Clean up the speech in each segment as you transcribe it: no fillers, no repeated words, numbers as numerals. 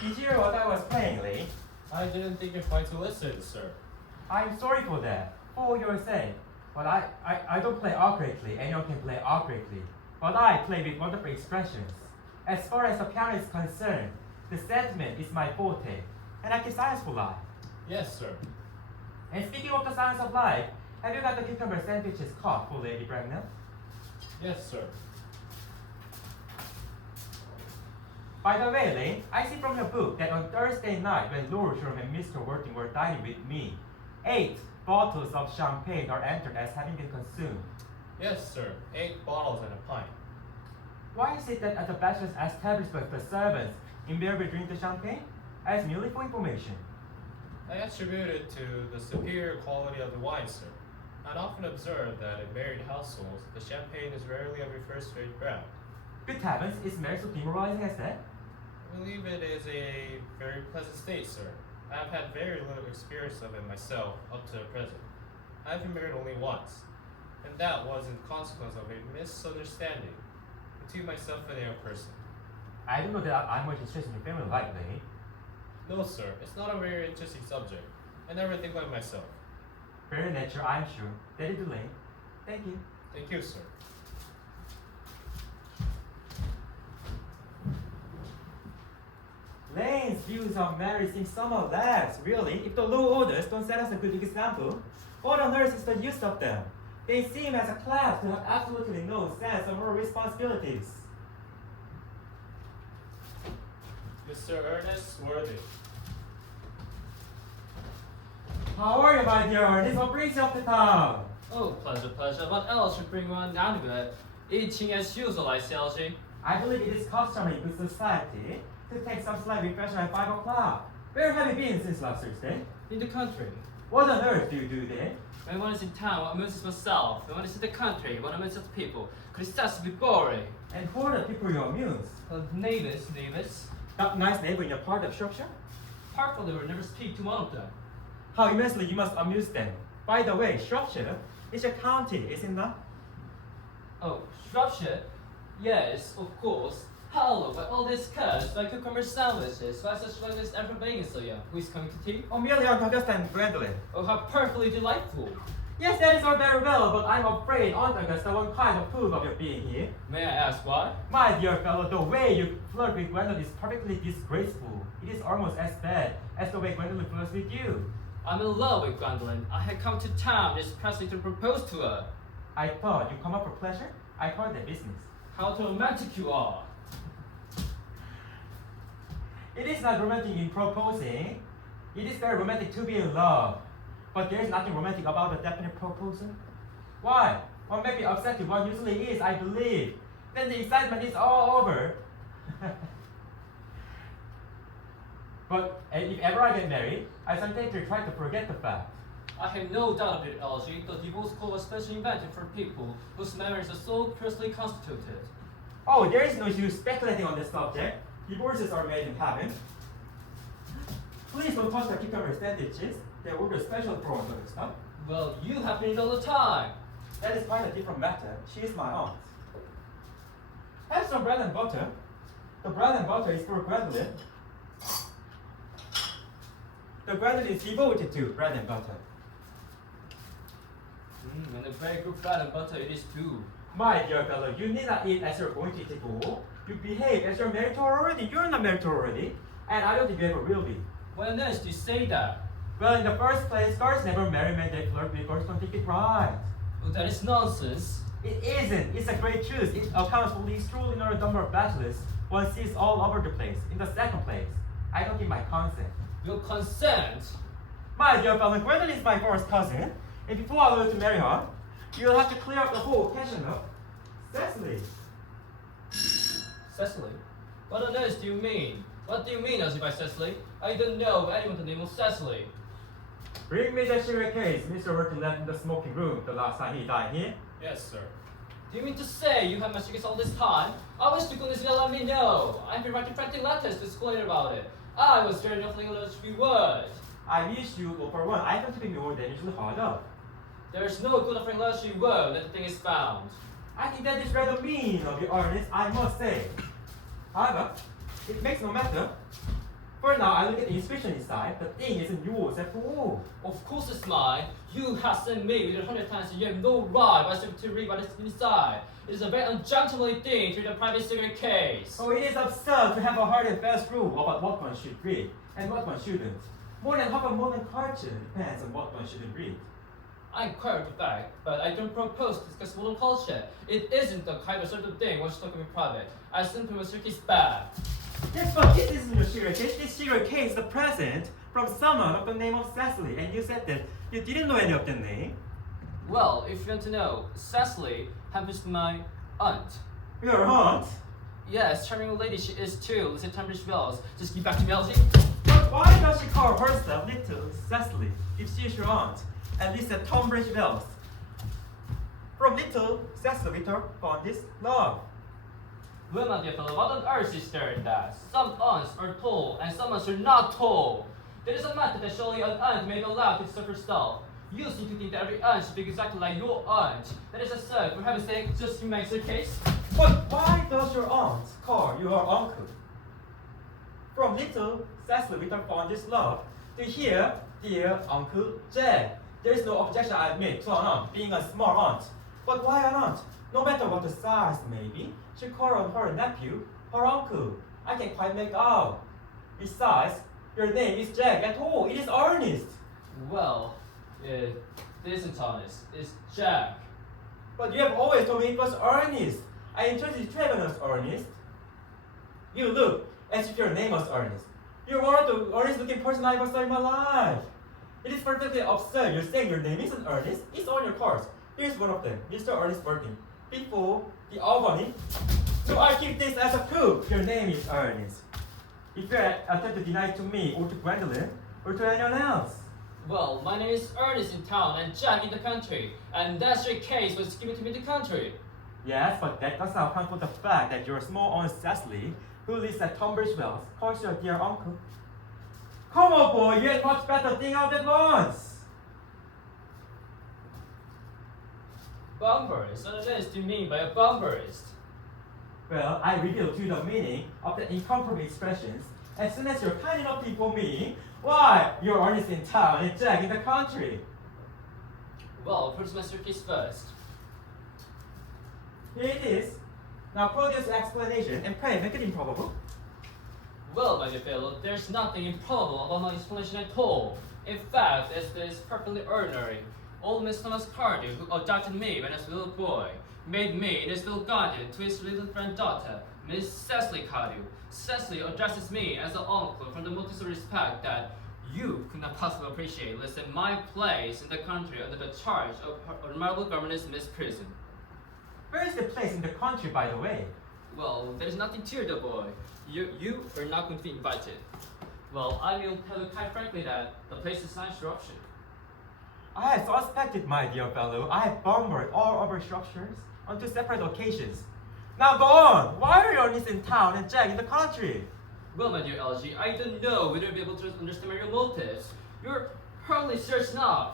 Did you hear what I was playing, Lee? I didn't think you're going to listen, sir. I'm sorry for that, for your sake. But I don't play awkwardly, anyone can play awkwardly. But I play with wonderful expressions. As far as the piano is concerned, the sentiment is my forte, and I keep silence for life. Yes, sir. And speaking of the silence of life, have you got the cucumber sandwiches cut for Lady Bracknell? Yes, sir. By the way, Lane, I see from your book that on Thursday night when Lord Sherman and Mr. Worthing were dining with me, 8 bottles of champagne are entered as having been consumed. Yes, sir. 8 bottles and a pint. Why is it that at the bachelor's establishment the servants invariably drink the champagne? As merely for information. I attribute it to the superior quality of the wine, sir. I often observe that in married households, the champagne is rarely of a first-rate brand. Good heavens, is marriage so demoralizing as that? I believe it is a very pleasant state, sir. I have had very little experience of it myself up to the present. I have been married only once, and that was in consequence of a misunderstanding between myself and a young person. I don't know that I'm much interested in your family life, Lane. No, sir, it's not a very interesting subject. I never think like myself. Very natural, I'm sure. Daddy do, Lane. Thank you. Thank you, sir. Lane's views on marriage seem somewhat lax, really. If the law orders don't set us a good example, what on earth is the use of them? They seem as a class to have absolutely no sense of moral responsibilities. Mr. Earnest Worthy. How are you, my dear Earnest? What brings you up to town? Oh, pleasure, pleasure. What else should bring one down to it? Eating as usual, I Selgie. I believe it is customary in good society to take some slight refreshment at 5 o'clock. Where have you been since last Thursday? In the country. What on earth do you do there? When one is in town, one amuses myself. When one is in the country, one amuses people. Because it's just to be boring. And who are the people you amuse? Neighbors. That nice neighbor in your part of Shropshire? Partly will never speak to one of them. How immensely you must amuse them. By the way, Shropshire is your county, isn't that? Oh, Shropshire? Yes, of course. Hello, but all this cursed by cucumber sandwiches. Why such like this everybody so young? Who is coming to tea? Oh, merely on Augusta and Gwendolyn. Oh, how perfectly delightful. Yes, that is all very well, but I'm afraid Aunt Augusta won't kind approve of your being here. May I ask why? My dear fellow, the way you flirt with Gwendolyn is perfectly disgraceful. It is almost as bad as the way Gwendolyn flirts with you. I'm in love with Gwendolyn. I had come to town just precisely to propose to her. I thought you come up for pleasure? I call that business. How romantic you are. It is not romantic in proposing. It is very romantic to be in love. But there is nothing romantic about a definite proposal. Why? One may be upset if one usually is, I believe. Then the excitement is all over. But if ever I get married, I sometimes try to forget the fact. I have no doubt of it, Algie. The divorce code was specially invented for people whose marriages are so closely constituted. Oh, there is no use speculating on this subject. Divorces are made in heaven. Please don't touch the cucumber sandwiches. They order special for us and stuff. Well, you have been all the time. That is quite a different matter. She is my aunt. Have some bread and butter. The bread and butter is for Gwendolyn. The Gwendolyn is devoted to bread and butter. And a very good bread and butter it is too. My dear fellow, you need not eat as you're going to eat it all. You behave as you're married to her already. You're not married to her already. And I don't think you ever will be. When else do you say that? Well, in the first place, girls never marry men they flirt with. Girls don't think it right. Oh, that is nonsense. It isn't. It's a great truth. It accounts for the extraordinary number of bachelors one sees all over the place. In the second place, I don't give my consent. Your consent? My dear fellow, Gwendolyn is my first cousin, and before I were to marry her, you'll have to clear up the whole question of Cecily. Cecily? What on earth do you mean? What do you mean, as if by Cecily? I don't know of anyone with the name of Cecily. Bring me the sugar case Mr. Worthing left in the smoking room the last time he dined here. Yes, sir. Do you mean to say you have my secrets all this time? I wish to goodness you'd let me know. I've been writing frantic letters to explain about it. I was very nothing of a word. I wish you, well, for one, I happen to be more than usually hard up. There is no good offering luxury word that the thing is found. I think that is rather mean of you, Earnest, I must say. However, it makes no matter. For now, I look at the inscription inside. The thing isn't yours after all. Of course it's mine. You have sent me with 100 times, and you have no right whatsoever to read what is inside. It is a very ungentlemanly thing to read a private secret case. So it is absurd to have a hard and fast rule about what one should read and what one shouldn't. More than half a modern culture depends on what one shouldn't read. I inquire the fact, but I don't propose to discuss modern culture. It isn't the kind of sort of thing one should talk in private. I simply must case bad. Yes, but this isn't a secret case. This secret case is a present from someone of the name of Cecily, and you said that you didn't know any of the name. Well, if you want to know, Cecily happens to be my aunt. Your aunt? Yes, charming lady she is too. Listen, Tunbridge Wells. Just give back to me, Elsie. But why does she call herself Little Cecily if she is your aunt? At least at Tunbridge Wells. From Little Cecily we talk on this love. Well, my dear fellow, what on earth is there in that? Some aunts are tall, and some aunts are not tall. There is a matter that surely an aunt may be allowed to disturb herself. You seem to think that every aunt should be exactly like your aunt. That is absurd. For heaven's sake, just makes the case. But why does your aunt call your uncle? From Little Cecily we talk on this love to here, dear Uncle Jack. There is no objection I admit to an aunt being a small aunt. But why an aunt? No matter what the size may be, she call on her nephew, her uncle. I can't quite make out. Besides, your name is Jack at all. It is Earnest. Well, it isn't honest. It's Jack. But you have always told me it was Earnest. I introduced you as Earnest. You look as if your name was Earnest. You're one of the earnest looking person I ever saw in my life. It is perfectly absurd. You're saying your name isn't Earnest. It's on your cards. Here's one of them, Mr. Earnest Working. Before the Albany. So I keep this as a proof. Your name is Earnest. If you attempt to deny it to me or to Gwendolyn or to anyone else. Well, my name is Ernest in town and Jack in the country, and that's your case was given to me in the country. Yes, but that does not account for the fact that your small aunt Cecily, who lives at Tunbridge Wells, calls you a dear uncle. Come on, boy, you had much better thing out at once. Bumperist? What on earth do you mean by a bumperist? Well, I revealed to you the meaning of the incomparable expressions as soon as you're kind enough to inform me why you're Ernest in town and Jack in the country. Well, first master case first. Here it is. Now produce an explanation and pray make it improbable. Well, my dear fellow, there's nothing improbable about my explanation at all. In fact, it is perfectly ordinary. Old Miss Thomas Cardew, who adopted me when I was a little boy, made me and his little guardian to his little granddaughter, Miss Cecily Cardew. Cecily addresses me as an uncle from the motives of respect that you could not possibly appreciate, less than my place in the country under the charge of her honorable governess, Miss Prison. Where is the place in the country, by the way? Well, there is nothing to the boy. You are not going to be invited. Well, I will tell you quite frankly that the place is not interruption. I have suspected, my dear fellow. I have bombarded all our structures on two separate occasions. Now go on. Why are you Ernest in town and Jack in the country? Well, my dear LG, I don't know whether you'll be able to understand my real motives. You're hardly serious enough.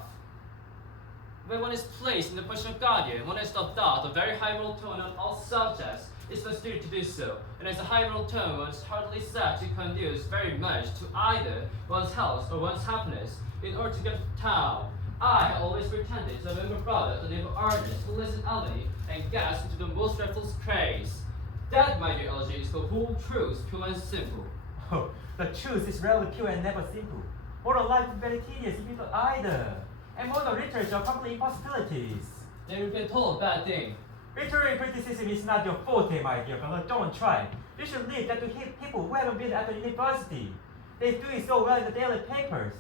When one is placed in the position of guardian, one has to adopt a very high moral tone on all subjects. It's necessary to do so, and as a high moral tone, one is hardly said to conduce very much to either one's health or one's happiness. In order to get to town, I have always pretended to have a younger brother, the name of Earnest, who lives in Albany, and gets into the most dreadful craze. That, my dear LG, is the whole truth, pure and simple. Oh, the truth is rarely pure and never simple. Moral life is very tedious if you don't either. And modern literature complete impossibilities. They will be told bad thing. Literary criticism is not your forte, my dear fellow. Don't try. You should leave that to people who haven't been at the university. They do it so well in the daily papers.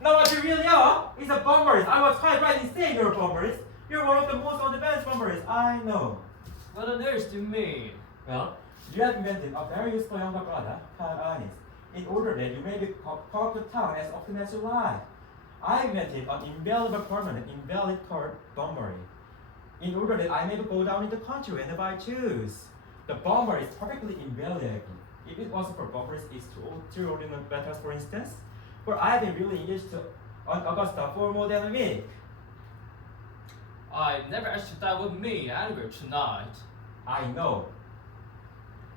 Now what you really are is a bomberist. I was quite right in saying you're a bomberist. You're one of the most on-the-bench bomberists I know. What on earth do you mean? Well, you have invented a very useful younger brother called Earnest, in order that you may be called to town as often as you like. I invented an invaluable permanent invalid card bombery, in order that I may go down in the country whenever I choose. The bomber is perfectly invaluable. If it wasn't for bombers, it's too ordinary battles, for instance. For I've been really engaged on Augusta for more than a week. I never asked you to dine with me anywhere tonight. I know.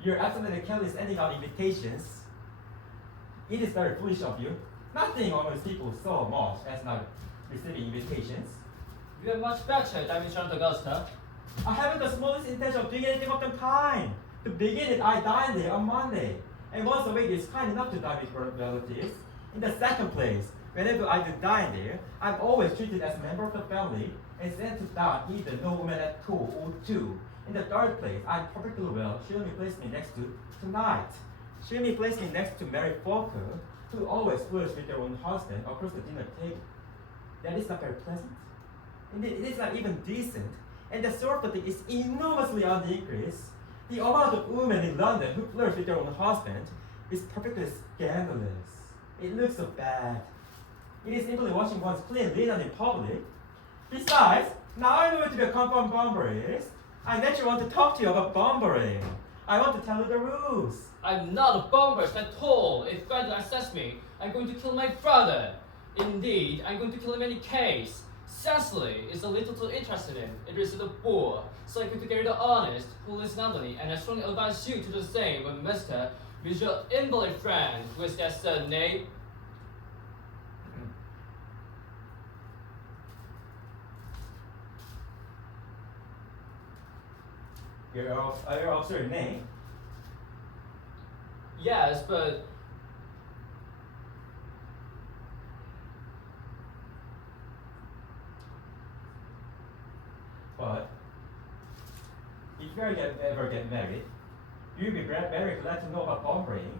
You're absolutely careless sending out invitations. It is very foolish of you. Nothing honors people so much as like receiving invitations. You are much better than Mr. Augusta. I haven't the smallest intention of doing anything of the kind. To begin it, I dine there on Monday, and once a week is kind enough to dine with relatives. In the second place, whenever I do dine there, I'm always treated as a member of the family and sent to dine either no woman at 2 or 2. In the third place, I'm perfectly well. Shirley placed me next to tonight. Shirley placed me next to Mary Falker, who always flirts with their own husband across the dinner table. That is not very pleasant. Indeed, it is not even decent. And the sort of thing is enormously on the increase. The amount of women in London who flirt with their own husband is perfectly scandalous. It looks so bad. It is simply washing one's clean linen in public. Besides, now I know you to be a confirmed bomberist. I naturally want to talk to you about bombering. I want to tell you the rules. I'm not a bomberist at all. If Gwendolyn asks me, I'm going to kill my brother. Indeed, I'm going to kill him in any case. Cecily is a little too interested in. It is the war, so I'm going to carry the Earnest, who lives in London, and I strongly advise you to do the same with Mr. with your invalid friend, who is that surname. Your absurd name? Yes, but But if you ever get married, you'll be very glad to know about bombering,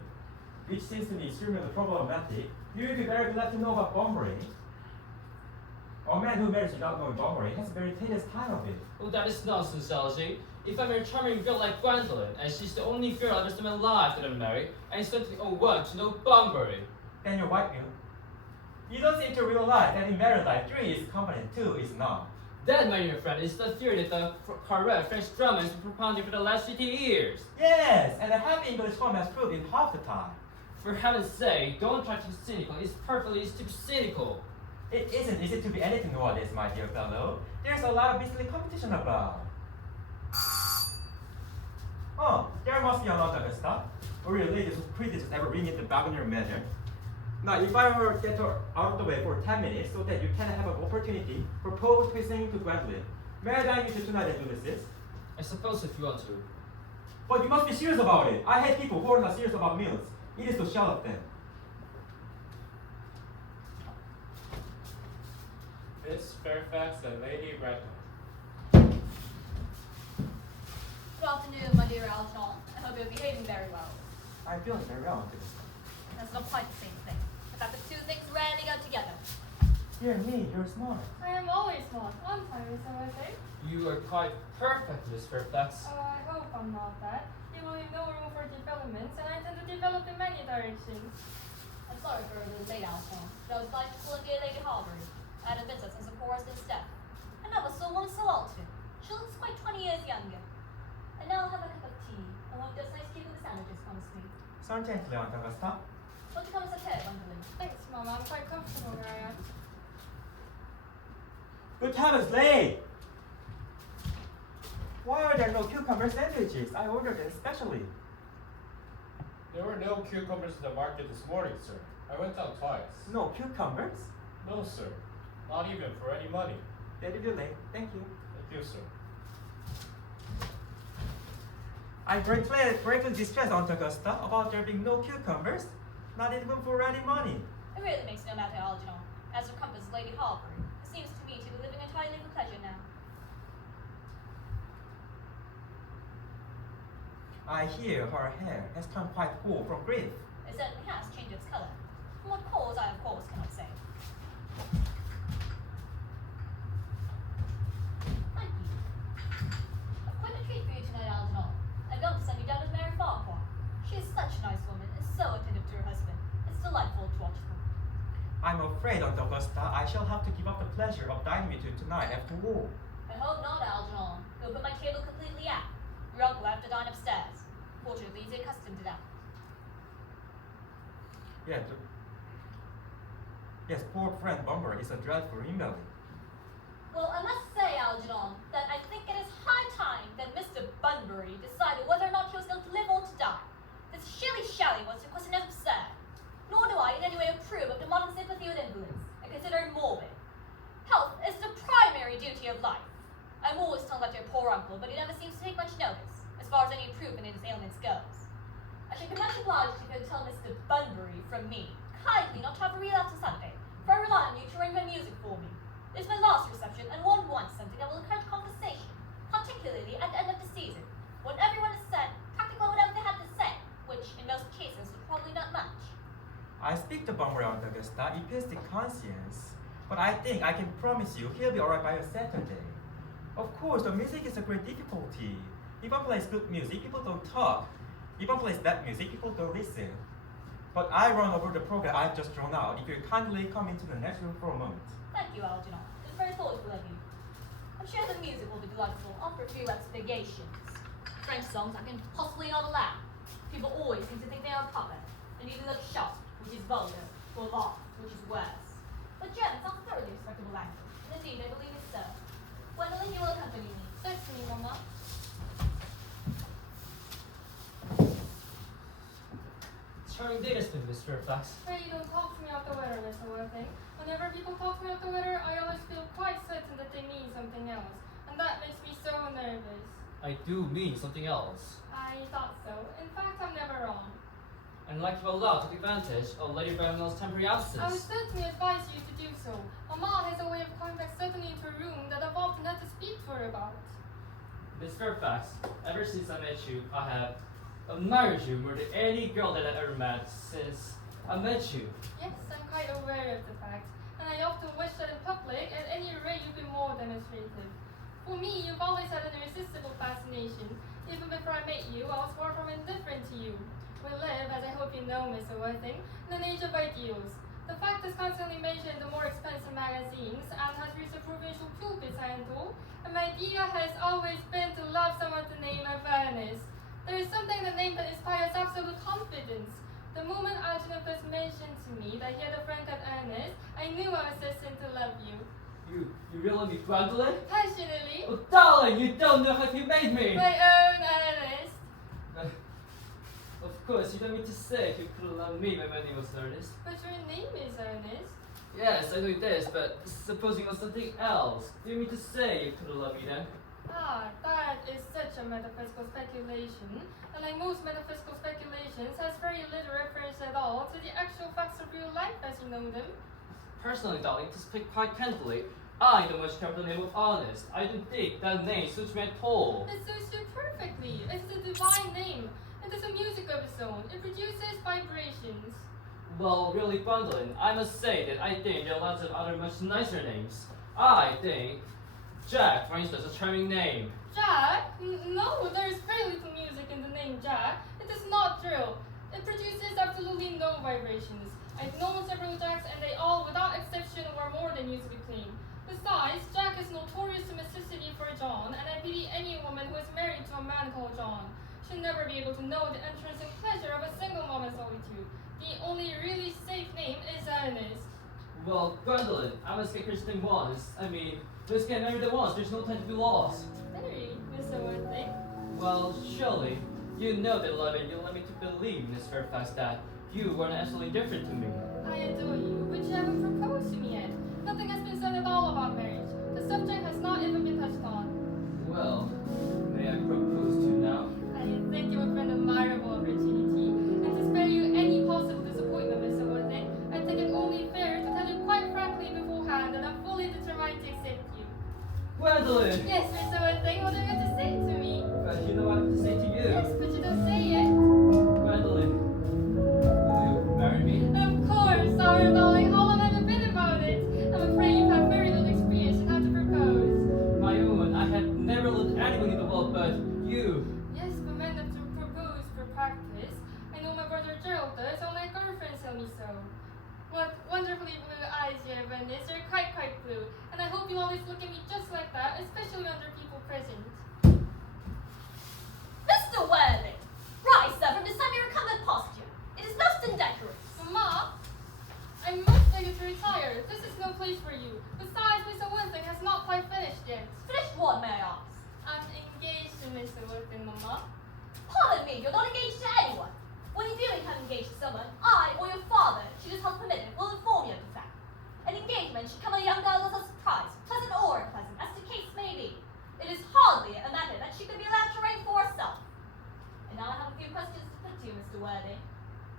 which seems to me extremely problematic. You'll be very glad to know about bombering. A man who marries without knowing bombering has a very tedious time of it. well, that is nonsense, Elsie. If I marry a charming girl like Gwendolyn, and she's the only girl I've ever seen in my life that I'm married, I certainly want to know bombery. Then your wife will. You don't seem to realize that in married life, 3 is competent, 2 is not. That, my dear friend, is the theory that the correct French drama has been propounding for the last 50 years. Yes, and a happy English home has proved it half the time. For heaven's sake, don't try to be cynical. It's perfectly stupid cynical. It isn't easy to be anything nowadays, my dear fellow. There's a lot of beastly competition about. Oh, there must be a lot of stuff. Or your ladies who critics ever ring in the Wagner manner. Now, if I were to get her out of the way for 10 minutes so that you can have an opportunity for pole twisting to Gwendolyn, may I dine with you tonight at Ulysses? I suppose if you want to. But you must be serious about it. I hate people who are not serious about meals. It is so charlatan. Miss Fairfax and Lady Bretton. Good afternoon, my dear Alton. I hope you're behaving very well. I'm feeling very well today. That's not quite the same thing. In fact, the two things rarely go together. Dear me, you're smart. I am always smart. I'm tired, so I think. You are quite perfect, Miss Fairfax. I hope I'm not that. You will leave no room for developments, and I tend to develop in many directions. I'm sorry for a little late, Alton, but I was like to Columbia Lady Harvard. I had a visit since the forest and step. I never saw one so altered. She looks quite 20 years younger. And now I'll have a cup of tea. I want those nice cucumber sandwiches promised me. Sound gently, Aunt Augusta. Won't you come and sit here, Gwendolyn? Thanks, Mama. I'm quite comfortable where I am. Good heavens, late! Why are there no cucumber sandwiches? I ordered it especially. There were no cucumbers in the market this morning, sir. I went out twice. No cucumbers? No, sir. Not even for any money. Very good, late. Thank you. Thank you, sir. I'm greatly distressed, Aunt Augusta, about there being no cucumbers. Not even for any money. It really makes no matter, Algernon. As for Compass Lady Harvard, it seems to me to be living entirely for pleasure now. I hear her hair has turned quite full from grief. It certainly has changed its colour. From what cause, I of course cannot say. Thank you. I've quite a treat for you tonight, Algernon. I'm going to send you down with Mary Farquhar. She is such a nice woman and so attentive to her husband. It's delightful to watch them. I'm afraid, Aunt Augusta, I shall have to give up the pleasure of dining with you tonight after all. I hope not, Algernon. You'll put my table completely out. Your uncle will have to dine upstairs. Fortunately, he's accustomed to that. Yes, poor friend Bumber is a dreadful invalid. Well, I must say, Algernon, that I think it is high time that Mr. Bunbury decided whether or not he was going to live or to die. This shilly-shally was to question as absurd. Nor in any way approve of the modern sympathy with invalids and consider it morbid. Health is the primary duty of life. I'm always telling that to your poor uncle, but he never seems to take much notice, as far as any improvement in his ailments goes. I should be much obliged if you could tell Mr. Bunbury from me kindly not to have a relapse on Sunday, for I rely on you to arrange my music for me. It's my last reception, and one wants something that will encourage conversation, particularly at the end of the season, when everyone has said practically whatever they had to say, which in most cases was probably not much. I speak to Bunbury on Augusta, he feels the conscience, but I think I can promise you he'll be alright by a Saturday. Of course, the music is a great difficulty. If one plays good music, people don't talk. If one plays bad music, people don't listen. But I run over the program I've just drawn out. If you kindly come into the next room for a moment. Thank you, Algernon. It's very thoughtful of you. I'm sure the music will be delightful after a few explications. French songs I can possibly not allow. People always seem to think they are proper, and either look shocked, which is vulgar, or laugh, which is worse. But German sounds a thoroughly respectable language, and indeed I believe it's so. Gwendolyn, you will accompany me. Certainly, Mama. Charming day has been, Miss Fairfax. Pray you don't talk to me of the weather, Mr. Worthing. Whenever people talk to me of the weather, I always feel quite certain that they mean something else, and that makes me so nervous. I do mean something else. I thought so. In fact, I'm never wrong. And like to allow to take advantage of Lady Bramwell's temporary I would absence. certainly advise you to do so. Mama has a way of coming back suddenly into a room that I've often had to speak to her about. Miss Fairfax, ever since I met you, I have admired you more than any girl that I've ever met since I met you. Yes, I'm quite aware of the fact, and I often wish that in public, at any rate, you'd be more demonstrative. For me, you've always had an irresistible fascination. Even before I met you, I was far from indifferent to you. We live, as I hope you know, Mr. Worthing, in an age of ideals. The fact is constantly mentioned in the more expensive magazines and has reached the provincial pulpits, I am told, and my idea has always been to love someone the name of Earnest. There is something in the name that inspires absolute confidence. The moment Algernon first mentioned to me that he had a friend called Earnest, I knew I was destined to love you. You really love me, Gwendolyn? Passionately. Oh, darling, you don't know how you made me! My own Earnest. Of course, you don't mean to say you could love me when my name was Earnest. But your name is Earnest. Yes, I know it is, but supposing it was something else. Do you mean to say you could love me then? Ah, that is such a metaphysical speculation, and like most metaphysical speculations, has very little reference at all to the actual facts of real life as you know them. Personally, darling, to speak quite candidly, I don't much care for the name of Honest. I don't think that name suits me at all. It suits you perfectly. It's a divine name. It is a music of its own. It produces vibrations. Well, really, Gwendolyn, I must say that I think there are lots of other much nicer names. I think Jack, for instance, is a charming name. Jack? No, there is very little music in the name Jack. It is not drill. It produces absolutely no vibrations. I've known several Jacks, and they all, without exception, were more than musically clean. Besides, Jack is notorious domesticity for John, and I pity any woman who is married to a man called John. She'll never be able to know the intrinsic pleasure of a single moment's solitude. The only really safe name is Earnest. Well, Gwendolyn, I must get Kristen once. I mean, just get married at once. There's no time to be lost. Very, Mr. Worthing. Well, surely, you know that love and you let me to believe, Miss Fairfax, that you were not absolutely different to me. I adore you, but you haven't proposed to me yet. Nothing has been said at all about marriage. The subject has not even been touched on. Well, may I propose to you now? I think you would find an admirable opportunity, and to spare you any possible disappointment, Mr. Worthing, I think it only fair to tell you quite frankly beforehand that I'm fully determined to accept you. Gwendolyn! Yes, Mr. Worthing, what are you going to say to me? You know what I have to say to you. Yes, but you don't say it. Gwendolyn, will you marry me? Of course, our darling, how long have you been about it? I'm afraid you've had very little experience in how to propose. My own, I have never loved anyone in the world but you. Yes, but men have to propose for practice. I know my brother Gerald does, all my girlfriends tell me so. What wonderfully blue eyes you have, Earnest. You're quite blue. And I hope you always look at me just like that, especially under people present. Mr. Worthing! Rise, sir, from this semi-recumbent posture. It is most indecorous. Mama, I must beg you to retire. This is no place for you. Besides, Mr. Worthing has not quite finished yet. Finished what, may I ask? I'm engaged to Mr. Worthing, Mama. Pardon me, you're not engaged to anyone. When you do become engaged to someone, I or your father should just details permitted, will inform you of the fact. An engagement should come on a young girl as a surprise, pleasant or unpleasant, as the case may be. It is hardly a matter that she could be allowed to arrange for herself. And now I have a few questions to put to you, Mr. Worthy.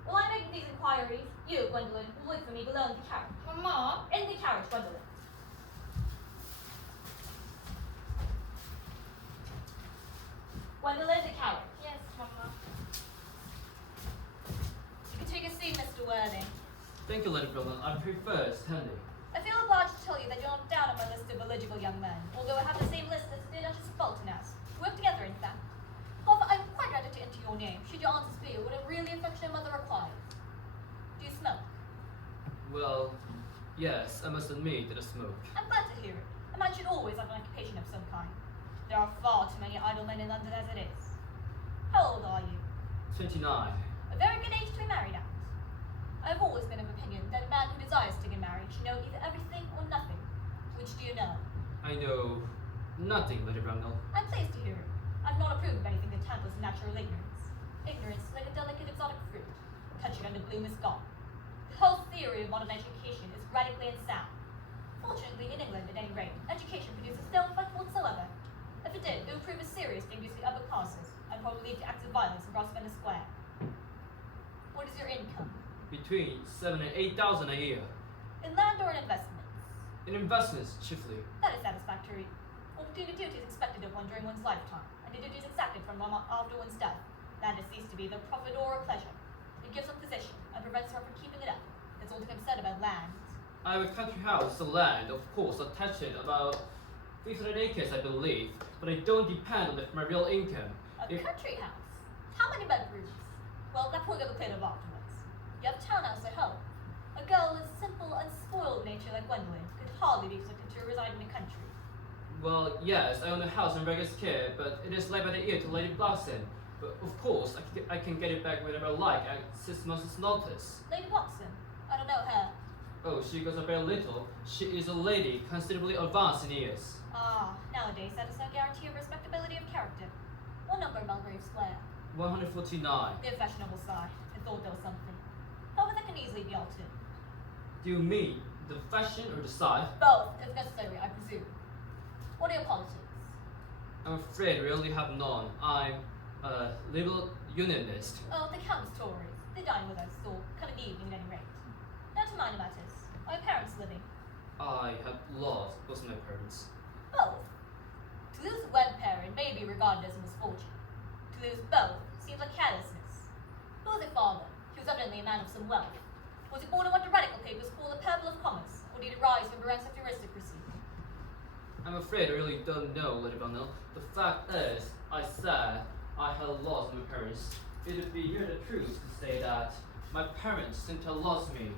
While I make these inquiries, you, Gwendolyn, will wait for me below in the carriage. Mamma? In the carriage, Gwendolyn. Gwendolyn, the carriage. Yes, Mamma. You can take a seat, Mr. Worthy. Thank you, Lady Bromwell. I prefer standing. I feel obliged to tell you that you're not down on my list of eligible young men, although I have the same list as the Duchess of Bolton has. We work together, in fact. However, I'm quite ready to enter your name, should your answers be what a really affectionate mother requires. Do you smoke? Well, yes, I must admit that I smoke. I'm glad to hear it. A man should always have an occupation of some kind. There are far too many idle men in London as it is. How old are you? 29. A very good age to be married at. I've always been of opinion that a man who desires to get married should know either everything or nothing. Which do you know? I know nothing, Lady Bromwell. I'm pleased to hear it. I've not approved of anything that tampers with natural ignorance. Ignorance is like a delicate exotic fruit, touching under bloom is gone. The whole theory of modern education is radically unsound. Fortunately, in England at any rate, education produces no effect whatsoever. If it did, it would prove a serious danger to the upper classes, and probably lead to acts of violence in Grosvenor Square. What is your income? Between 7,000 and 8,000 a year. In land or in investments? In investments, chiefly. That is satisfactory. One between the duties expected of one during one's lifetime, and the duties exacted from one after one's death, land has ceased to be the profit or a pleasure. It gives one position, and prevents her from keeping it up. That's all that can be said about land. I have a country house, the land, of course, attached to it, about 300 acres, I believe, but I don't depend on it for my real income. A If- country house? How many bedrooms? Well, that point of the pit of afterwards. You have a townhouse at home. A girl with simple, unspoiled nature like Gwendolyn could hardly be expected to reside in the country. Well, yes, I own a house in Regis Care, but it is let by the ear to Lady Blossom. But of course, I can get it back whenever I like at 6 months' notice. Lady Watson? I don't know her. Oh, she goes up very little. She is a lady considerably advanced in years. Ah, nowadays that is no guarantee of respectability of character. What number Belgrave Square? 149. The fashionable side. I thought there was something. However, that can easily be altered. Do you mean the fashion or the size? Both, if necessary, I presume. What are your politics? I'm afraid I really have none. I'm a liberal unionist. Oh, the Count's Tories. They dine with us, or come in the evening at any rate. Now to minor matters. Are your parents living? I have lost both my parents. Both. To lose one parent may be regarded as a misfortune. To lose both seems like carelessness. Who was your father? He was evidently a man of some wealth. Was he born in what the radical papers call the purple of commerce, or did he rise from the ranks of the aristocracy? I'm afraid I really don't know, Lady Bromwell. The fact is, I said I had lost my parents. It would be near the truth to say that my parents seem to have lost me.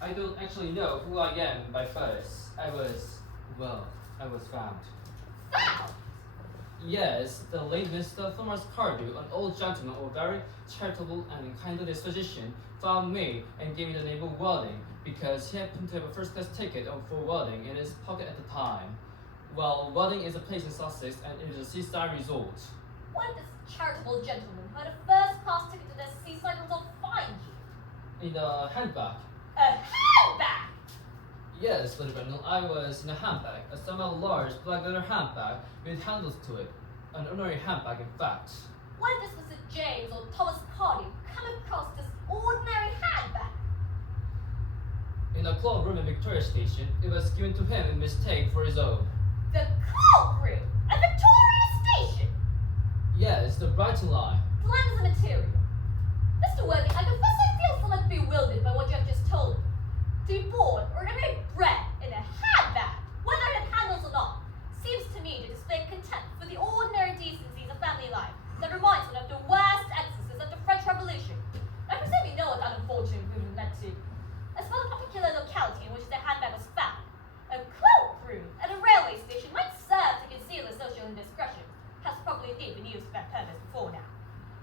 I don't actually know who I am by birth. I was found. Found! Yes, the late Mr. Thomas Cardew, an old gentleman of very charitable and kindly disposition, found me and gave me the name of Welding because he happened to have a first-class ticket for Welding in his pocket at the time. Well, Welding is a place in Sussex and it is a seaside resort. What did this charitable gentleman who had a first-class ticket to this seaside resort find you? In a handbag. A handbag! Yes, Lady Bromwell, I was in a handbag, a somewhat large black leather handbag with handles to it. An ordinary handbag, in fact. When did Mr. James or Thomas Cardew come across this ordinary handbag? In a club room in Victoria Station, it was given to him in mistake for his own. The coal crew at Victoria Station! Yes, the Brighton line. The line is a material. Mr. Worthing, I confess I feel somewhat bewildered by what you have just told me. To be born or to be bred in a handbag, whether it handles or not, seems to me to display contempt for the ordinary decencies of family life that reminds one of the worst excesses of the French Revolution. I presume you know what that unfortunate movement led to. As for the particular locality in which the handbag was found, a cloak room at a railway station might serve to conceal a social indiscretion, has probably indeed been used for that purpose before now.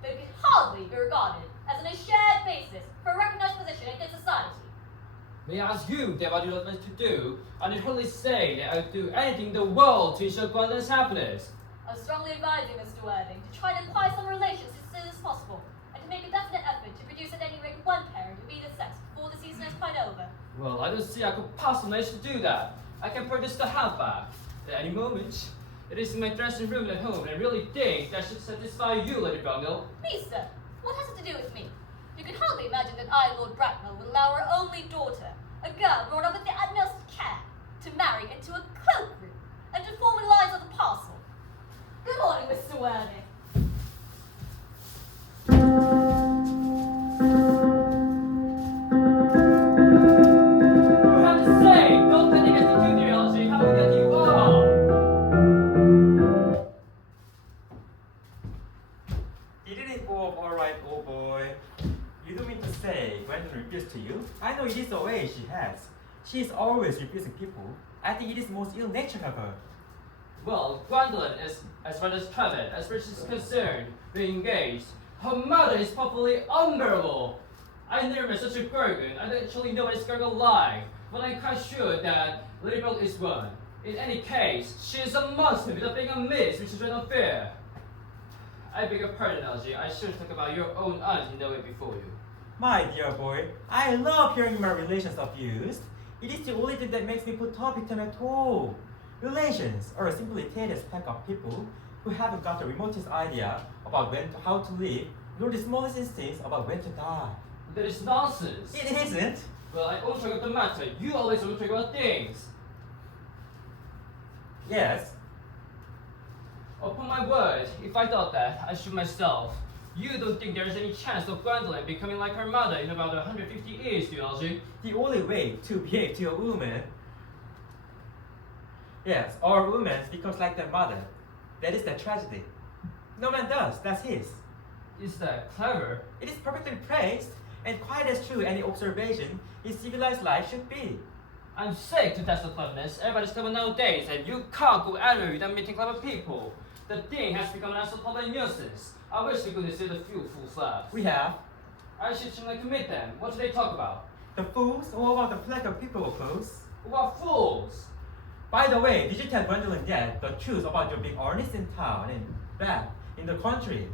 But it could hardly be regarded as an assured basis for a recognized position in good society. May I ask you, Deb, what you want me to do? I need hardly say that I would do anything in the world to ensure Gwendolyn's happiness. I strongly advise you, Mr. Worthing, to try to acquire some relations as soon as possible, and to make a definite effort to produce at any rate one parent of either sex before the season is quite over. Well, I don't see I could possibly manage to do that. I can purchase the hat back at any moment. It is in my dressing room at home, and I really think that should satisfy you, Lady Bracknell. Me, sir, what has it to do with me? You can hardly imagine that I, Lord Bracknell, would allow our only daughter, a girl brought up with the utmost care, to marry into a cloakroom and to form in lines of the parcel. Good morning, Mr. Worthy. You have to say, don't let against the two theology, how good you are. Didn't it go off alright, old boy? You don't mean to say Gwendolyn refused to you? I know it is the way she has. She is always refusing people. I think it is most ill-natured of her. Well, Gwendolyn is, as far as Trevor, as far as she's concerned, being engaged. Her mother is properly unbearable. I never met such a gorgon. I don't actually know what this gorgon like, but I'm quite sure that Lady Bracknell is one. In any case, she is a monster without being a miss, which is right unfair. I beg your pardon, Algie. I should talk about your own aunt in the way before you. My dear boy, I love hearing my relations abused. It is the only thing that makes me put topic them at all. Relations are simply a tedious pack of people who haven't got the remotest idea about how to live, nor the smallest instinct about when to die. That is nonsense. It isn't. Well, I won't talk about the matter. You always want to talk about things. Yes. Upon my word, if I thought that, I should myself. You don't think there is any chance of Gwendolyn becoming like her mother in about 150 years, do you, Algie? The only way to behave to a woman, yes, or a woman becomes like their mother. That is the tragedy. No man does, that's his. Is that clever? It is perfectly praised, and quite as true any observation in civilized life should be. I'm sick to test the cleverness. Everybody's clever nowadays, and you can't go anywhere without meeting clever people. The thing has become an absolute public nuisance. I wish we could see the few fools left. We have I should simply commit them. What do they talk about? the fools, or about the plethora of people oppose. What fools? By the way, did you tell Gwendolyn yet the truth about your being Earnest in town and back in the country?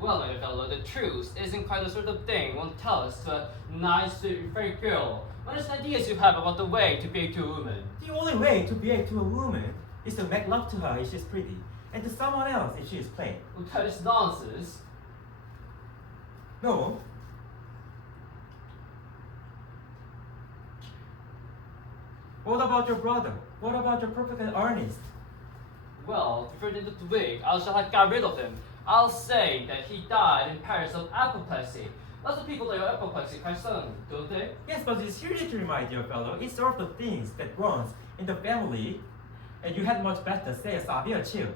Well, my fellow, the truth isn't quite the sort of thing one tells to a nice, very girl. What is the ideas you have about the way to behave to a woman? The only way to behave to a woman is to make love to her if she's pretty, and to someone else if she is plain. Well, that is nonsense. No. What about your brother? What about your perfect and Earnest? Well, before the end of the week, I shall have got rid of him. I'll say that he died in Paris of apoplexy. Lots of people die of apoplexy quite suddenly, don't they? Yes, but it's hereditary, my dear fellow. It's sort of things that runs in the family, and you had much better say a severe chill.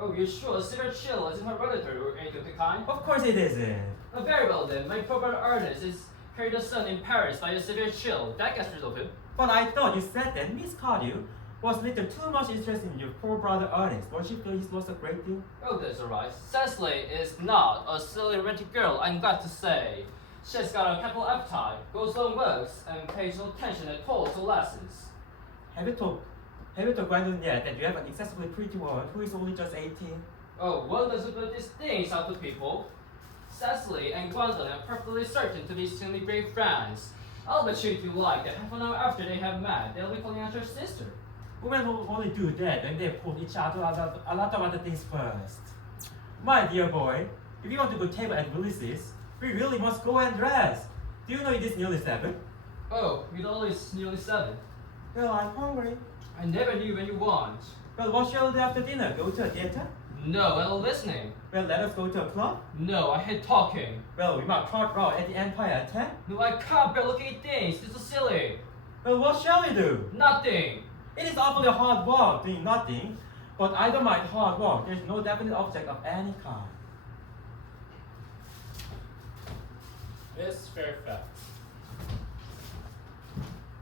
Oh, you're sure? Severe chill isn't hereditary or anything of the kind? Of course it isn't. Oh, very well then. My poor brother Ernest is carried a son in Paris by a severe chill. That gets rid of him. But I thought you said that Miss Cardew was little too much interested in your poor brother Ernest. Don't you feel he's lost a great deal? Oh, that's alright. Cecily is not a silly romantic girl, I'm glad to say. She's got a capital appetite, goes long works, and pays no attention at all to lessons. Have you told Gwendolyn yet that you have an excessively pretty woman who is only just 18? Oh, one doesn't put these things out to people. Cecily and Gwendolyn are perfectly certain to be extremely great friends. I'll bet you if you like that half an hour after they have met, they'll be calling out your sister. Women will only do that when they put each other a lot of other things first. My dear boy, if you want to go table at Willis's, we really must go and dress. Do you know it is nearly 7? Oh, it always nearly 7. Well, I'm hungry. I never knew when you want. Well, what shall we do after dinner? Go to a theater? No, I'm listening. Well, let us go to a club? No, I hate talking. Well, we might trot round at the Empire at 10? No, I can't bear looking at things. It's so silly. Well, what shall we do? Nothing. It is awfully hard work doing nothing, but I don't mind hard work. There's no definite object of any kind. Miss Fairfax.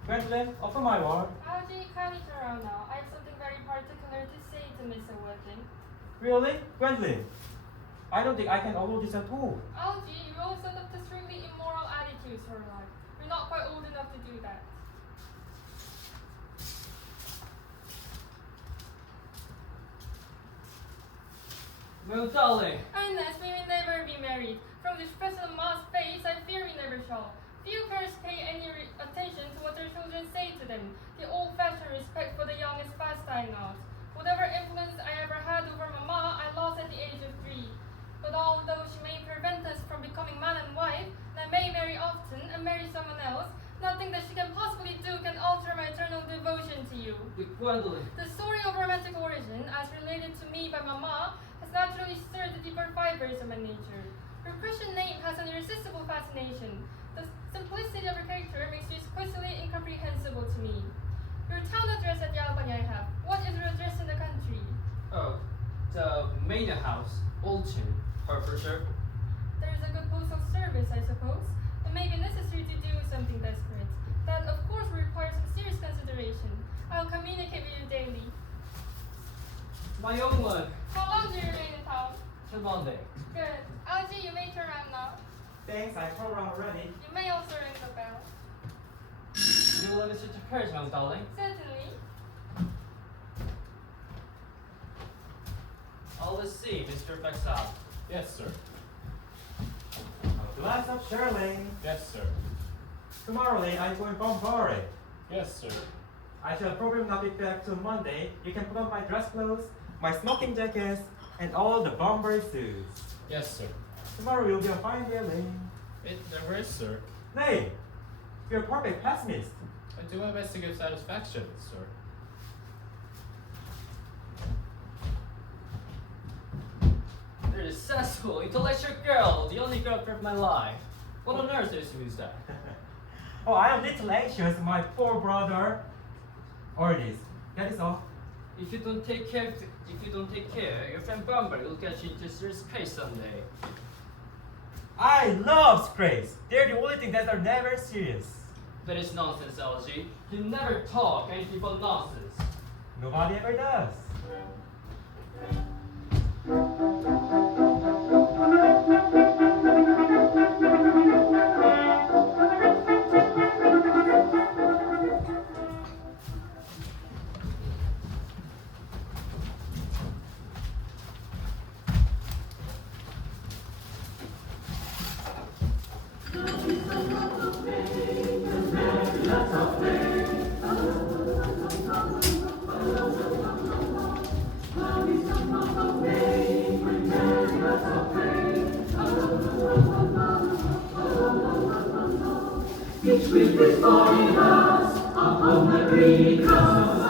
Gwendolyn, offer my word. Algie, kindly turn around now. I have something very particular to say to Mr. Worthing. Really? Gwendolyn? I don't think I can allow this at all. Algie, you always adopt extremely immoral attitudes for life. You're not quite old enough to do that. Well, darling. Ernest, we will never be married. From this present masked face, I fear we never shall. Few parents pay any attention to what their children say to them. The old-fashioned respect for the young is fast dying out. Whatever influence I ever had over Mama, I lost at the age of 3. But although she may prevent us from becoming man and wife, and I may marry often and marry someone else, nothing that she can possibly do can alter my eternal devotion to you. Gwendolyn. The story of romantic origin, as related to me by Mama, has naturally stirred the deeper fibers of my nature. Her Christian name has an irresistible fascination. The simplicity of her character makes you exquisitely incomprehensible to me. Your town address at Albany I have. What is your address in the country? Oh, the Manor House, Alton, Hertfordshire. There is a good postal service, I suppose. It may be necessary to do something desperate. That, of course, will require some serious consideration. I will communicate with you daily. My own one. How long do you remain in town? Till Monday. Good. Algie, you may turn around now. Thanks, I told around already. You may also ring the bell. You will let me switch your carriage, my darling. Certainly. Let's see, Mr. Bexab. Yes, sir. A glass of Shirley. Yes, sir. Tomorrow late, I'm going Bombori. Yes, sir. I shall probably not be back till Monday. You can put on my dress clothes, my smoking jackets, and all the Bombori suits. Yes, sir. Tomorrow will be a fine day, Lane. It never is, sir. Nay, you're a perfect pessimist. I do my best to give satisfaction, sir. There's a successful, intellectual girl, the only girl of my life. What on earth is that? Oh, I am a little anxious, my poor brother. Earnest. That is all. If you don't take care, your friend Bumber will get you into serious case someday. I love scrapes. They're the only thing that are never serious. That is nonsense, LG. You never talk anything but nonsense. Nobody ever does. Each week is falling us upon the green grass.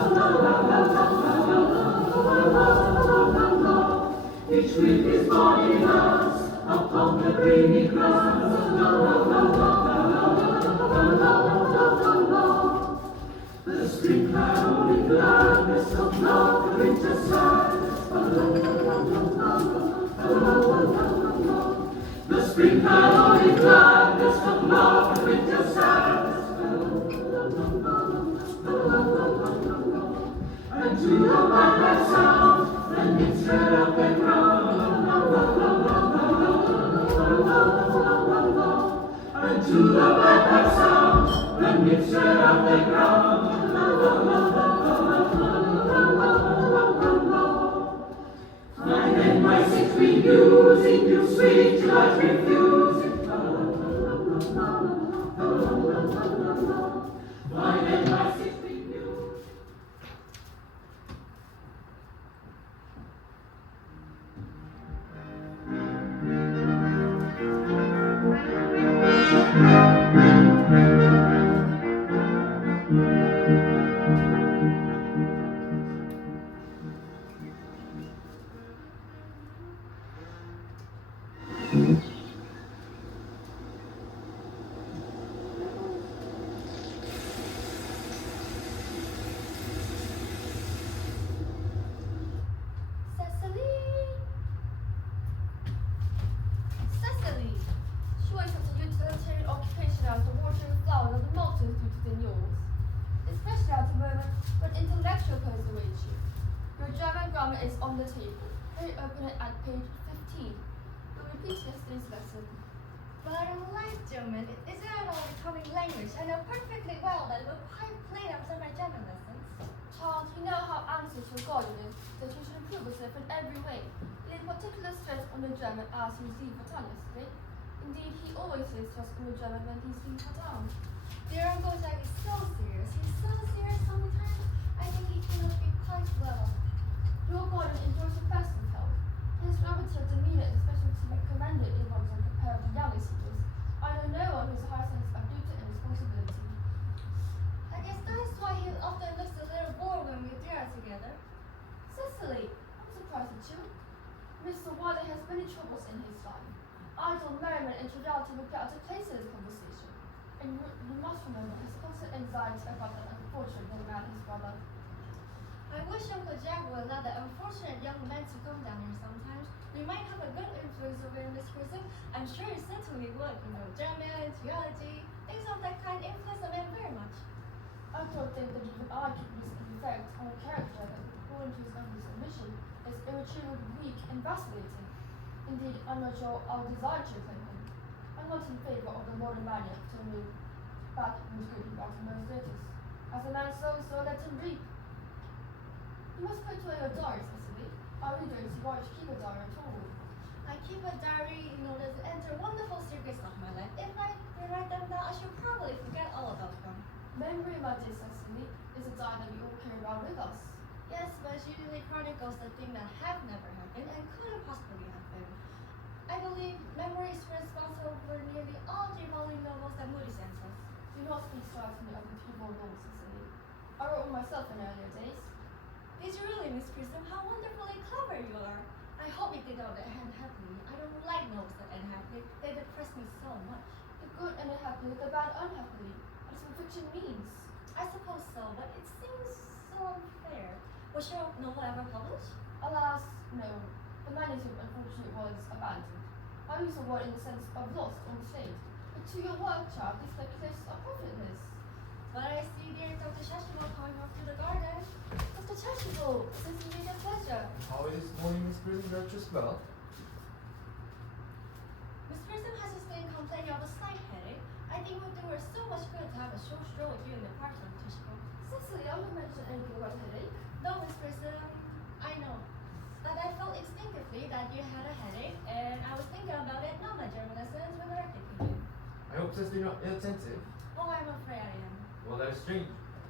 Each week is falling us upon the green grass. The spring caroling gladness of love, the winter sadness. The spring caroling gladness of love, the winter sadness. And to the wild sound, when it's spread up the ground. And to the wild sound, when it's spread up the ground. Find and my six renewing, you sweet delight refusing. Find and my six renewing. Cecily! Surely such a utilitarian occupation as the watering flowers of the multitude than yours. Especially at the moment when intellectual persuasion. Your German grammar is on the table. Very open at page 15. We'll repeat yesterday's lesson. But I don't like German. It isn't an all-becoming language. I know perfectly well that it will quite plain after my German lessons. Child, you know how anxious your guardian is that you should improve yourself in every way. Laid particular stress on the German as you received for time yesterday. Indeed, he always is just good German when he's being cut down. Dear Uncle Jack is so serious. He's so serious sometimes. I think he cannot be quite well. Your garden enjoys the best of health. His gravity of demeanor is especially to be commended in one's own compared with the youngest years. I know no one who has a higher sense of duty and responsibility. I guess that's why he often looks a little bored when we are together. Cecily, I'm surprised at you. Mr. Wilde has many troubles in his life. Idle merriment and triviality will get out of place in this conversation. And you must remember his constant anxiety about that unfortunate young man, his brother. I wish Uncle Jack would allow the unfortunate young man to come down here sometimes. We might have a good influence over Miss Grissom. I'm sure he certainly would. German, theology, things of that kind influence a man very much. I don't think that even I could risk an effect on a character that, according to his own submission, is irretrievably weak and vacillating. Indeed, I'm not sure I'll desire to claim him. I'm not in favor of the modern maniac to move back and good back to most status. As a man sows, so let him reap. You must put away your diary, Cecily. I really don't see why you should keep a diary at all. I keep a diary in order to enter wonderful secrets of my life. If I write them down, I should probably forget all about them. Memory, my dear Cecily, is a diary that we all carry around with us. Yes, but it usually chronicles the things that have never happened and couldn't possibly happen. I believe memory is responsible for nearly all the volume novels that Moody sends us. Do not speak strikingly of the people alone, Cecily. I wrote one myself in earlier days. Did you really, Miss Grissom? How wonderfully clever you are. I hope it did not end happily. I don't like novels that end happily. They depress me so much. The good and the happy, the bad unhappily. That's what fiction means. I suppose so, but it seems so unfair. Was your novel ever published? Alas, no. The manuscript, unfortunately, was abandoned. I use the word in the sense of lost or mislaid. But to your work, child, these speculations are profitless. But I see dear Dr. Shashimo coming off to the garden. Dr. Shashimo, this is indeed a pleasure. How is this morning, Miss Grissom? You're just well? Miss Grissom has just been complaining of a slight headache. I think it would do her so much good to have a short stroll with you in the park, Dr. Shashimo. Cecily, I won't mention anything about headache. No, Miss Grissom, I know. But I felt instinctively that you had a headache, and I was thinking about it, not my German lessons, when I thinking. I hope Cecily not inattentive. Oh, I'm afraid I am. Well, that is strange.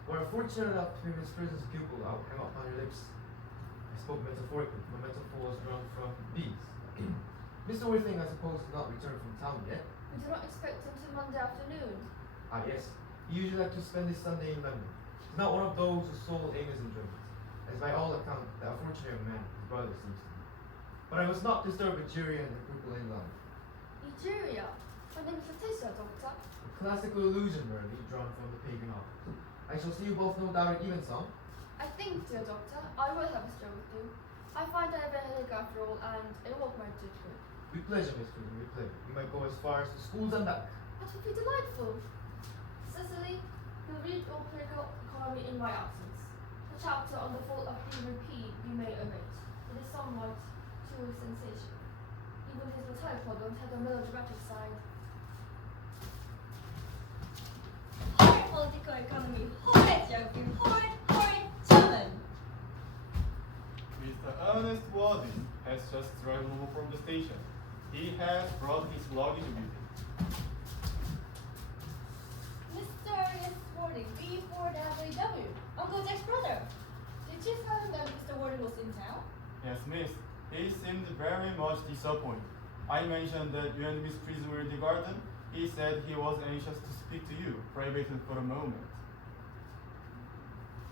We're fortunate enough to be Miss Grisom's pupil. I'll hang up on your lips. I spoke metaphorically. My metaphor was drawn from bees. Mr. Worthing, I suppose, has not returned from town yet. We do not expect him till Monday afternoon. Ah, yes. He usually likes to spend his Sunday in London. He's not one of those whose sole aim is enjoyment, as by all accounts, the unfortunate young man, his brother, seems to be. But I must not disturb Egeria and her pupil any longer. Egeria? My name is Letitia, Doctor. A classical illusion, merely drawn from the pagan authors. I shall see you both no doubt at evensong. I think, dear Doctor, I will have a stroll with you. I find I have a headache after all, and a walk might do good. With pleasure, Miss Grissom, with pleasure. You might go as far as the schools and back. That would be delightful. Cecily, you'll read your political economy in my absence. The chapter on the fall of the rupee you may omit. It is somewhat too sensational. Even his retired problems had a melodramatic side. Horrid political economy, horrid geography, horrid German. Mr. Earnest Wilde has just driven home from the station. He has brought his luggage with him. Mr. Earnest Warning, B4WW, Uncle Jack's brother. Did you tell him that Mr. Warning was in town? Yes, miss. He seemed very much disappointed. I mentioned that you and Miss Grissom were in the garden. He said he was anxious to speak to you privately for a moment.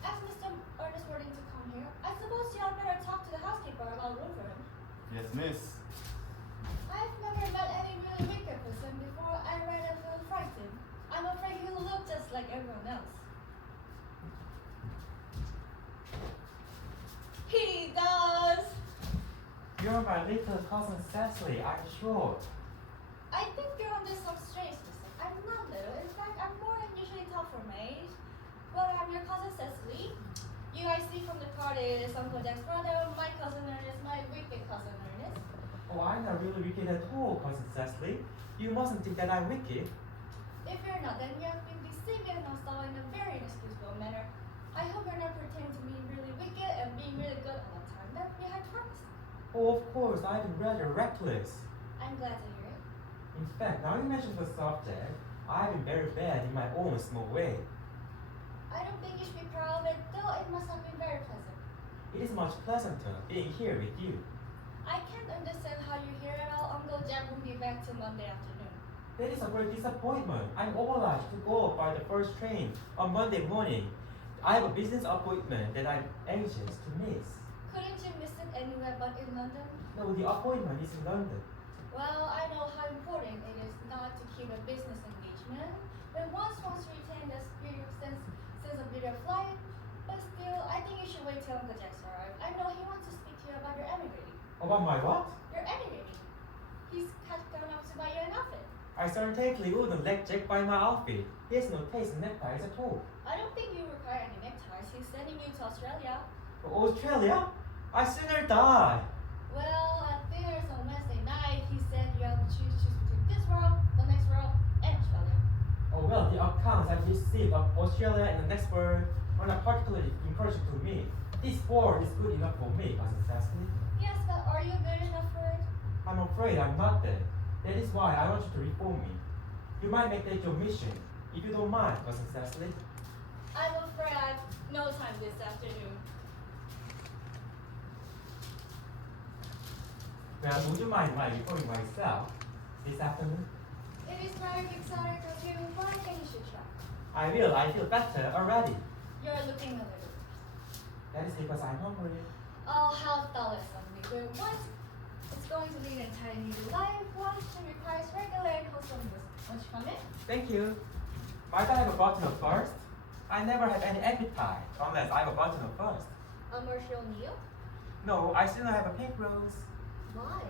Ask Mr. Earnest Warning to come here. I suppose you had better talk to the housekeeper about room for him. Yes, miss. I've never met any really wicked person before. I rather feel frightened. I'm afraid he'll look just like everyone else. He does! You're my little cousin Cecily, I'm sure. I think you're under some strange mistake. I'm not little. In fact, I'm more than usually tall for my age. But I'm your cousin Cecily. You guys see from the card is Uncle Jack's brother, my cousin Ernest, my wicked cousin Ernest. Oh, I'm not really wicked at all, cousin Cecily. You mustn't think that I'm wicked. If you're not, then you have been deceiving us all in a very inexcusable manner. I hope you're not pretending to be really wicked and being really good all the time. That we had promised. Oh, of course, I've been rather reckless. I'm glad to hear it. In fact, now you mention the subject, I've been very bad in my own small way. I don't think you should be proud of it, though it must have been very pleasant. It is much pleasanter being here with you. I can't understand how you hear about Uncle Jack won't be back till Monday afternoon. That is a great disappointment. I'm obliged to go by the first train on Monday morning. I have a business appointment that I'm anxious to miss. Couldn't you miss it anywhere but in London? No, the appointment is in London. Well, I know how important it is not to keep a business engagement, but once wants to retain the sense of beauty of life. But still, I think you should wait till Uncle Jack's arrive. I know he wants to speak to you about your emigrating. About my what? Your emigrating. He's gone up to buy you an outfit. I certainly wouldn't let Jack buy my outfit. He has no taste in neckties at all. I don't think you require any neckties. He's sending you to Australia. Australia? I sooner die. Well, at dinners on Wednesday night, he said you have to choose between this world, the next world, and Australia. Oh well, the accounts I've received of Australia and the next world are not particularly encouraging to me. This world is good enough for me, Cousin Cecily. Yes, but are you good enough for it? I'm afraid I'm not there. That is why I want you to reform me. You might make that your mission, if you don't mind, Cousin Cecily. I'm afraid I have no time this afternoon. Well, would you mind my reforming myself this afternoon? It is very exotic of you, but I think you should try. I will. I feel better already. You're looking a little worse. That is because I'm hungry. Oh, how dull is something. But once it's going to lead an entirely new life, one should requires regular and wholesome meals. Won't you come in? Thank you. Might I have a bottle of first? I never have any appetite unless I have a bottle of first. A Marshall Neal? No, I still have a pink rose. Why?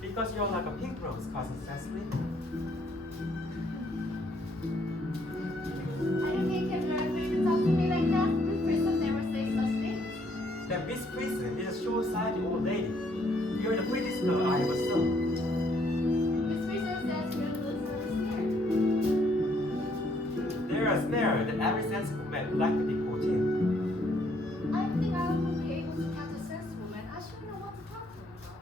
Because you're like a pink rose, Cousin Cecily. I don't think you can learn for you to talk to me like that. Miss Prison never says such things. That Miss Prison is a short-sighted old lady. You're the prettiest girl I ever saw. Miss Prison says you're the little service here. There are snares that every sensible man would like to be caught in. I don't think I would be able to catch a sensible man. I shouldn't know what to talk to him about.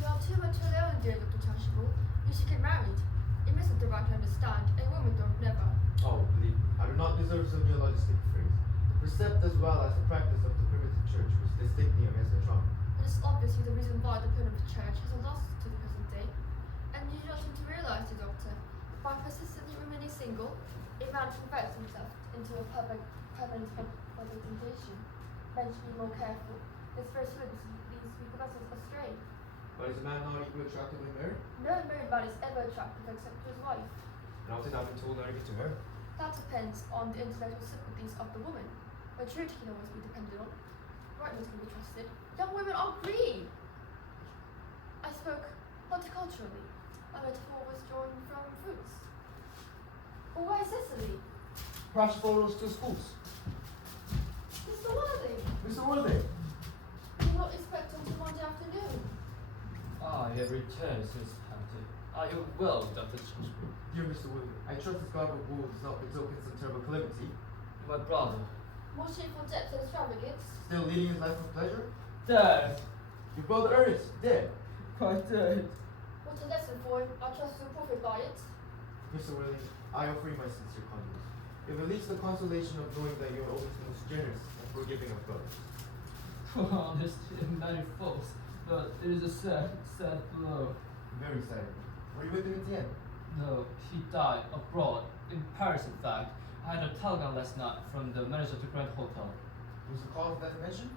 You are too much alone, dear Dr. Chashable. You should get married. It isn't the right to understand, and women don't never. Oh, believe me, I do not deserve some neologistic phrase. The precept as well as the practice of the primitive church was distinctly against the trauma. It is obviously the reason why the primitive church has lost to the present day. And you do not seem to realize, the doctor, that by persistently remaining single, a man converts himself into a permanent public temptation. Men should be more careful. His first lips leads people vessels astray. But is a man not equally attractive when married? No married man is ever attractive except to his wife. And often I've been told not to her. That depends on the intellectual sympathies of the woman. Maturity can always be depended on. Rightness can be trusted. Young women are green. I spoke horticulturally. My metaphor was drawn from fruits. Or why Cecily? Perhaps follow us to schools. Mr. Wilde, Mr. Wilde! you do not expect until Monday afternoon. Ah, you have returned since Hampton. Are you well, Dr. Chashable? Dear Mr. Wilde, I trust this garb of wool does not betoken some terrible calamity. My brother. More shameful depths and extravagance. Still leading his life of pleasure? Dead. Your brother Ernest, dead. Quite dead. What a lesson for him. I trust you'll profit by it. Mr. Wilde, I offer you my sincere condolence. It relieves the consolation of knowing that you are always the most generous and forgiving of brothers. Honest in many faults, but it is a sad, sad blow. Very sad. Were you with him at the end? No, he died abroad, in Paris in fact. I had a telegram last night from the manager of the Grand Hotel. Was the cause of that mentioned?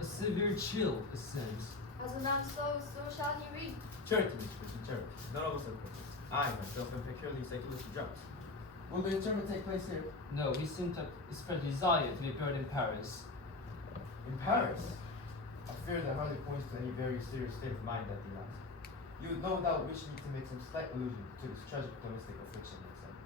A severe chill, it seems. As a man sows, so shall he reap. Charity, Mr. Christian, charity. None of us are perfect. I myself am peculiarly secular to drugs. Will the interment take place here? No, he seemed to express desire to be buried in Paris. In Paris? A fear that hardly points to any very serious state of mind that he has. You would no doubt wish me to make some slight allusion to this tragic domestic affliction next time.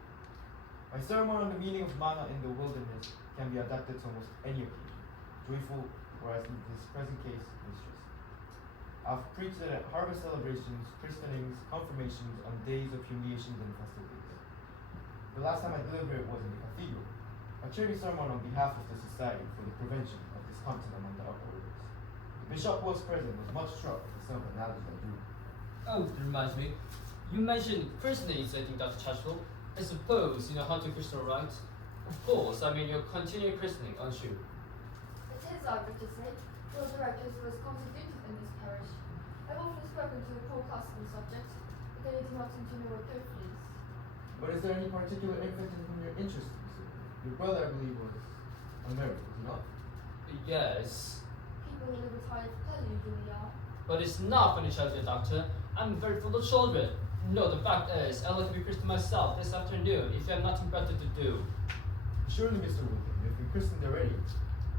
My sermon on the meaning of manna in the wilderness can be adapted to almost any occasion, joyful or, as in this present case, mistress. I've preached it at harvest celebrations, christenings, confirmations, on days of humiliations and festivities. The last time I delivered it was in the cathedral, a charity sermon on behalf of the Society for the Prevention of Discontent among the upper orders. The bishop who was present was much struck with the simple analogy I drew. Oh, that reminds me. You mentioned christenings, I think, Dr. Churchill. I suppose you know how to christen, right? Of course, I mean you're continuing christening, aren't you? It is, I would just say. Your director was constituted in this parish. I've often spoken to the poor class on the subject, but they do not seem to know what good is. But is there any particular infant in whom you're interested, Mr. Your brother, I believe, was unmarried, was he not? Yes. People who live with high pleasure usually are. But it's not funny, children, Doctor. I'm very fond of children. No, the fact is, I'd like to be christened myself this afternoon if you have nothing better to do. Surely, Mr. Wilde, you've been christened already.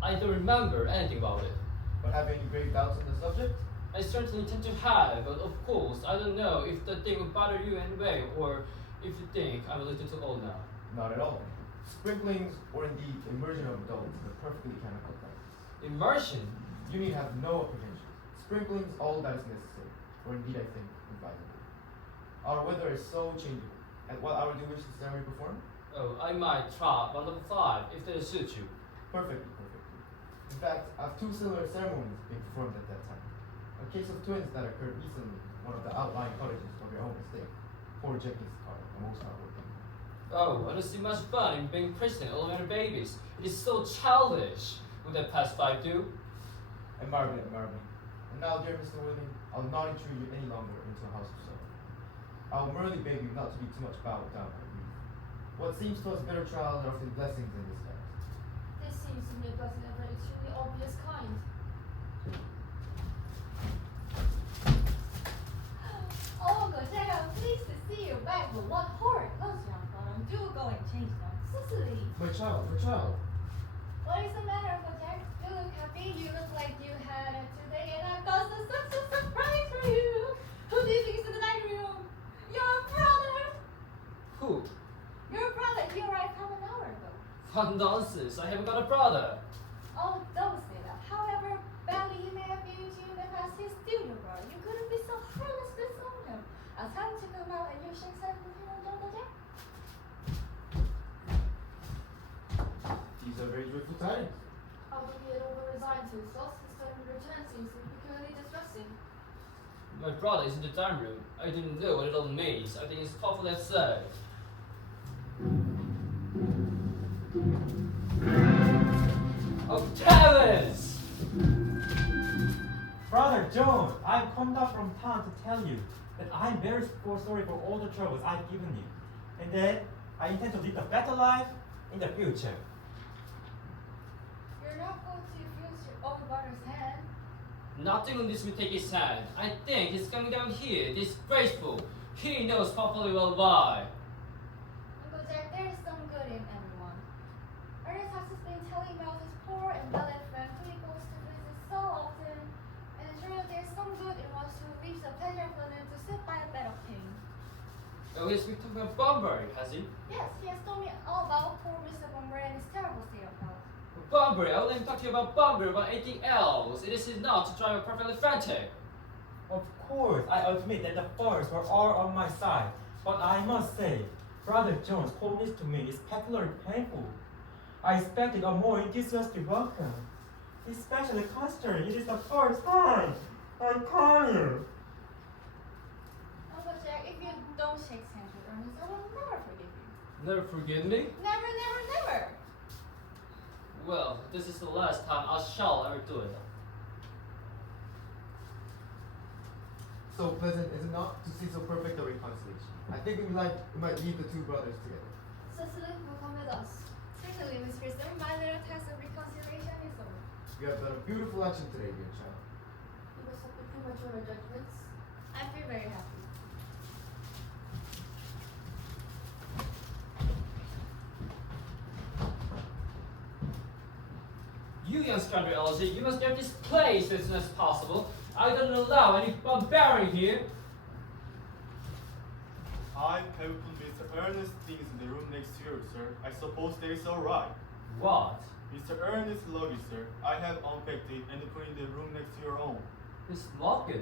I don't remember anything about it. But have you any grave doubts on the subject? I certainly intend to have, but of course, I don't know if the thing will bother you anyway, or if you think I'm a little too old now. Not at all. Sprinklings, or indeed immersion of adults, is a perfectly canonical practice. Immersion? You need have no apprehensions. Sprinklings, all that is necessary, or indeed I think, advisable. Our weather is so changeable. At what hour do you wish the ceremony performed? Oh, I might try 1 of 5, if that suits you. Perfectly, perfectly. In fact, I have 2 similar ceremonies being performed at that time. A case of twins that occurred recently in one of the outlying cottages of your own estate. Poor Jenkins Carter, the most hardworking. Oh, I don't see much fun in being christened elementary babies. It is so childish. Would that pass by too? Marvin. And now, dear Mr. William, I'll not intrude you any longer into a house of sorrow. I'll merely beg you not to be too much bowed down by grief. What seems to us bitter trials are often blessings in disguise. This seems to me a blessing of an extremely obvious kind. Oh, Uncle Jack, I'm pleased to see you back, but what horrid clothes you have on. Do go and change them. Cicely! My child. What is the matter, Uncle Jack? You look happy. You look like you had it today, and I've got such a surprise for you. Who do you think is in the dining room? Your brother! Who? Your brother. He arrived half an hour ago. What nonsense. I haven't got a brother. Oh, don't say that. However badly he may have used you in the past, he's still your brother. You couldn't be so heartless to disown him. I'll tell him to come out and you shake hands with him, Uncle Jack. These are very joyful tidings. Although he had all but resigned to his loss, his sudden return seems to be peculiarly distressing. My brother is in the dining room. I didn't know what it all means. I think it's awfully absurd. Oh, Terence! Brother John, I've come down from town to tell you that I'm very sorry for all the troubles I've given you, and that I intend to live a better life in the future. You're not going to refuse your own brother's hand. Nothing on this will take his hand. I think he's coming down here, disgraceful. He knows perfectly well why. Uncle Jack, there is some good in everyone. Ernest has just been telling about his poor and invalid friend who he goes to visit so often, and sure there's some good in one who reaps the pleasure of London to sit by a bed of pain. Oh, he's been talking about Bunbury, has he? Yes, he has told me all about poor Mr. Bunbury and his terrible state of health. Bunbury, I wouldn't talk to you about Bunbury, about anything else. It is enough to drive a perfectly frantic. Of course, I admit that the faults were all on my side, but I must say, Brother John's coldness to me is peculiarly painful. I expected a more enthusiastic welcome, especially considering it is the first time I call you. Uncle Jack, if you don't shake hands with Ernest, I will never forgive you. Never forgive me? Never, never, never! Well, this is the last time I shall ever do it. So pleasant, is it not, to see so perfect a reconciliation? I think we might leave the 2 brothers together. Cicely will come with us. Certainly, Miss Grissom, my little task of reconciliation is over. You have done a beautiful action today, dear child. You must not be premature in your judgments. I feel very happy. You young scoundrel, Elsie, you must leave this place as soon as possible. I don't allow any barbarian here. I have put Mr. Earnest things in the room next to yours, sir. I suppose that is all right. What? Mr. Earnest luggage, sir. I have unpacked it and put it in the room next to your own. It's mortgage.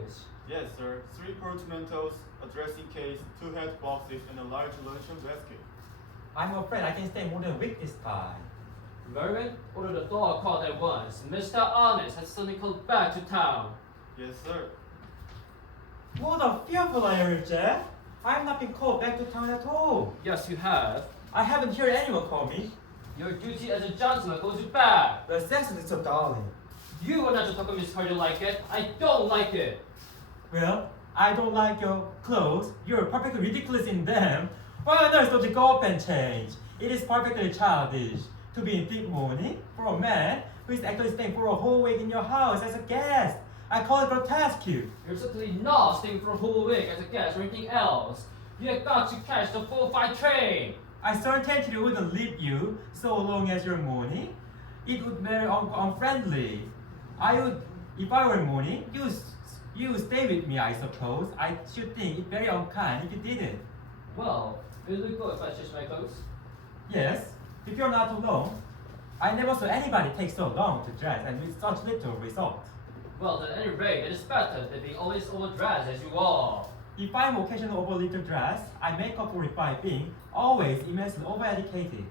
Yes, sir. 3 portmanteaus, a dressing case, 2 hat boxes, and a large luncheon basket. I'm afraid I can stay more than a week this time. Mervyn, order the dog called at once. Mr. Earnest has suddenly called back to town. Yes, sir. What a fearful liar, Jack. I have not been called back to town at all. Yes, you have. I haven't heard anyone call me. Your duty as a gentleman calls you back. The Cecily is so darling. You are not to talk to Miss Carter like it. I don't like it. Well, I don't like your clothes. You're perfectly ridiculous in them. Why on earth don't you go up and change? It is perfectly childish to be in deep mourning for a man who is actually staying for a whole week in your house as a guest. I call it grotesque. You're certainly not staying for a whole week as a guest or anything else. You have got to catch the 4:05 train. I certainly wouldn't leave you so long as you're mourning. It would be very unfriendly. If I were mourning, you stay with me, I suppose. I should think it very unkind if you didn't. Well, will you go if I change my clothes? Yes, if you're not alone. I never saw anybody take so long to dress and with such little result. Well, at any rate, it is better than being always overdressed as you are. If I'm occasionally over little dress, I make up for it by being always immensely overeducated.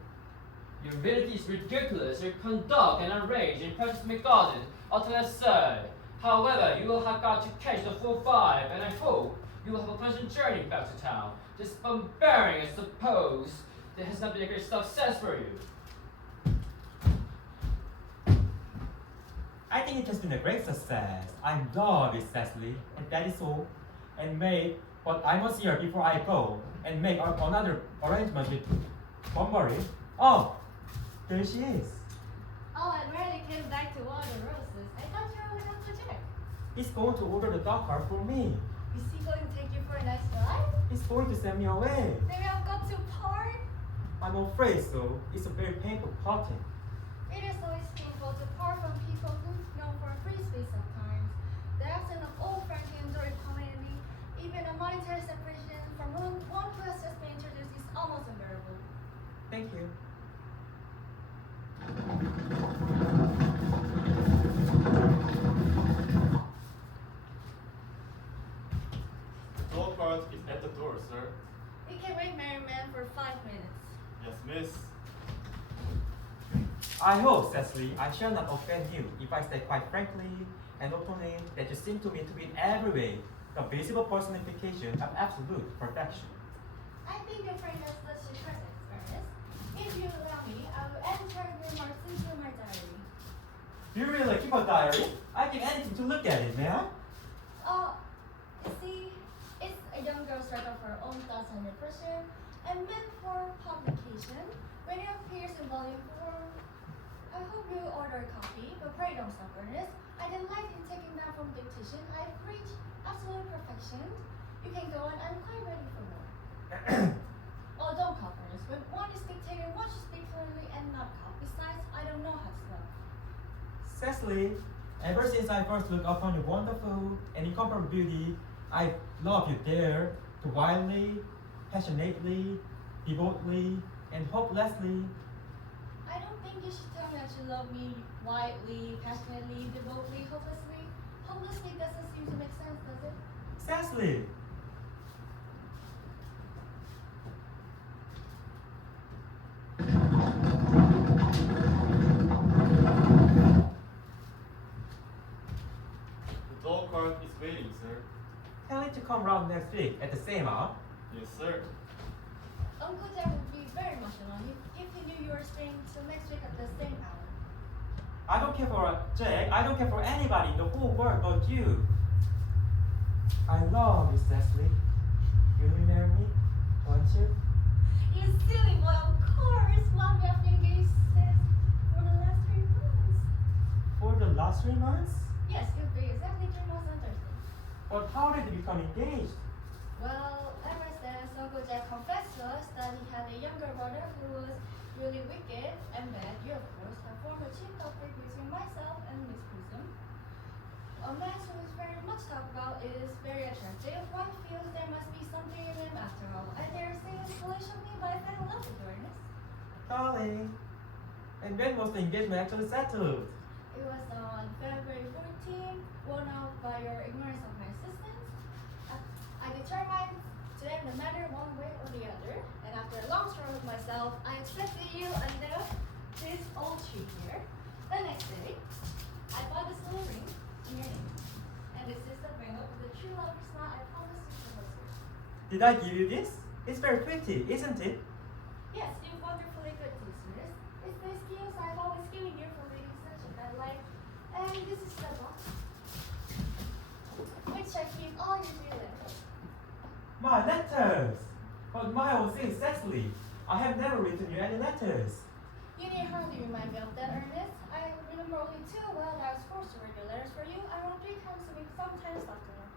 Your vanity is ridiculous, your conduct and outrage in Precious McGarden, utterly absurd. However, you will have got to catch the 4:05, and I hope you will have a pleasant journey back to town. This bumbering, I suppose, that has not been a great success for you. I think it has been a great success. I'm in love with Cecily, and that is all. But I must see her before I go and make another arrangement with Bunbury. Oh, there she is. Oh, I rarely came back to water the roses. I thought you were with Uncle Jack. He's going to order the dog car for me. Is he going to take you for a nice ride? He's going to send me away. Maybe I've got to part? I'm afraid so. It's a very painful parting. It is always painful to part from people who've known for a brief space of time. The absence of old friendships or equality, even a monetary separation from one who has just been introduced is almost unbearable. Thank you. The dog cart is at the door, sir. We can wait Merryman for 5 minutes. Yes, miss. I hope, Cecily, I shall not offend you if I say quite frankly and openly that you seem to me to be in every way the visible personification of absolute perfection. I think your friend has such a presence, Ernest. If you allow me, I will enter your remarks into my diary. You really keep a diary? I give anything to look at it, man. You see, it's a young girl's write of her own thoughts and impression, and meant for publication when it appears in volume 4. I hope you order a copy, but pray don't stop, Ernest. I delight in taking down from dictation. I've reached absolute perfection. You can go on. I'm quite ready for more. Oh, don't cough, Ernest. When one is dictating, one should speak clearly and not cough. Besides, I don't know how to spell. Cecily, ever since I first looked upon your wonderful and incomparable beauty, I love you there, to wildly, passionately, devotedly, and hopelessly. I don't think you should tell me that you love me wildly, passionately, devotedly, hopelessly. Hopelessly doesn't seem to make sense, does it? Cecily! The dog cart is waiting, sir. Tell it to come round next week at the same hour. Yes, sir. Uncle Jack would be very much alone if he knew you were staying till next week at the same hour. I don't care for Jack. I don't care for anybody in the whole world but you. I love you, Cecily. Will you marry me? Won't you? You silly boy, of course. Long we have been engaged since for the last 3 months. For the last 3 months? Yes, it'll be exactly 3 months on Thursday. But how did you become engaged? Well, ever since Uncle Jack confessed to us that he had a younger brother who was really wicked and bad, you of course have formed a cheap conflict between myself and Miss Prism. A man who is very much talked about is very attractive. One feels there must be something in him after all. I dare say it's foolish of me, but I fell in love with you, Ernest. Darling. And when was the engagement actually settled? It was on February 14th, worn out by your ignorance of my existence. I determined to end the matter one way or the other, and after a long struggle with myself, I accepted you under this old tree here. The next day, I bought this little ring in your name, and this is the ring of the true lover's knot I promised you to hold. Did I give you this? It's very pretty, isn't it? Yes, you've wonderfully good listeners. It's the skills I've always given you for leading such a bad life. And this is the box, which I keep all your dear letters. My letters! But my old sis Cecily, I have never written you any letters. You need hardly remind me of that, Ernest. I remember only too well that I was forced to write your letters for you. I wrote 3 times a week, sometimes oftener.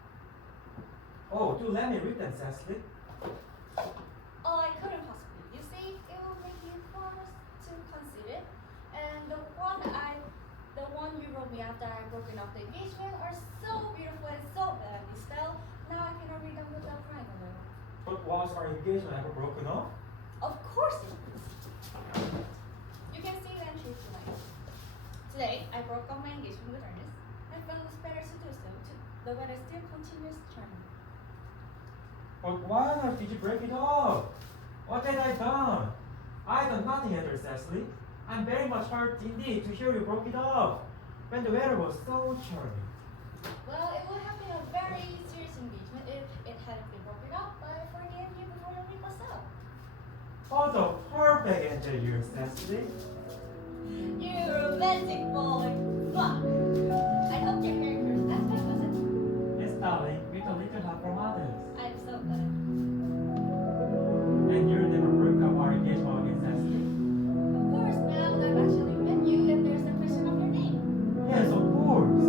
Oh, do let me read them, Cecily. Oh, I couldn't possibly. You see, it will make you forced to consider it. And the one you wrote me after I broken off the engagement are so beautiful and so badly spelled. Now I cannot read them without crying a little. But was our engagement ever broken off? Of course it is. You can see the entry tonight. Today, I broke off my engagement with Ernest. I felt it's better to do so, the weather still continues charming. But why on earth did you break it off? What had I done? I done nothing either, Cecily. I'm very much hurt indeed to hear you broke it off when the weather was so charming. Well, it would have been a very serious engagement if it hadn't been broken up, but I forgave you before the week was up. Oh, the perfect end to you, Cecily. You romantic boy! Fuck! I hope you're hearing her. That's my cousin. Yes, darling, with a little help from others. I'm so glad. And you never broke up our engagement again, Cecily? Of course, now that I've actually met you, and there's a question of your name. Yes, of course.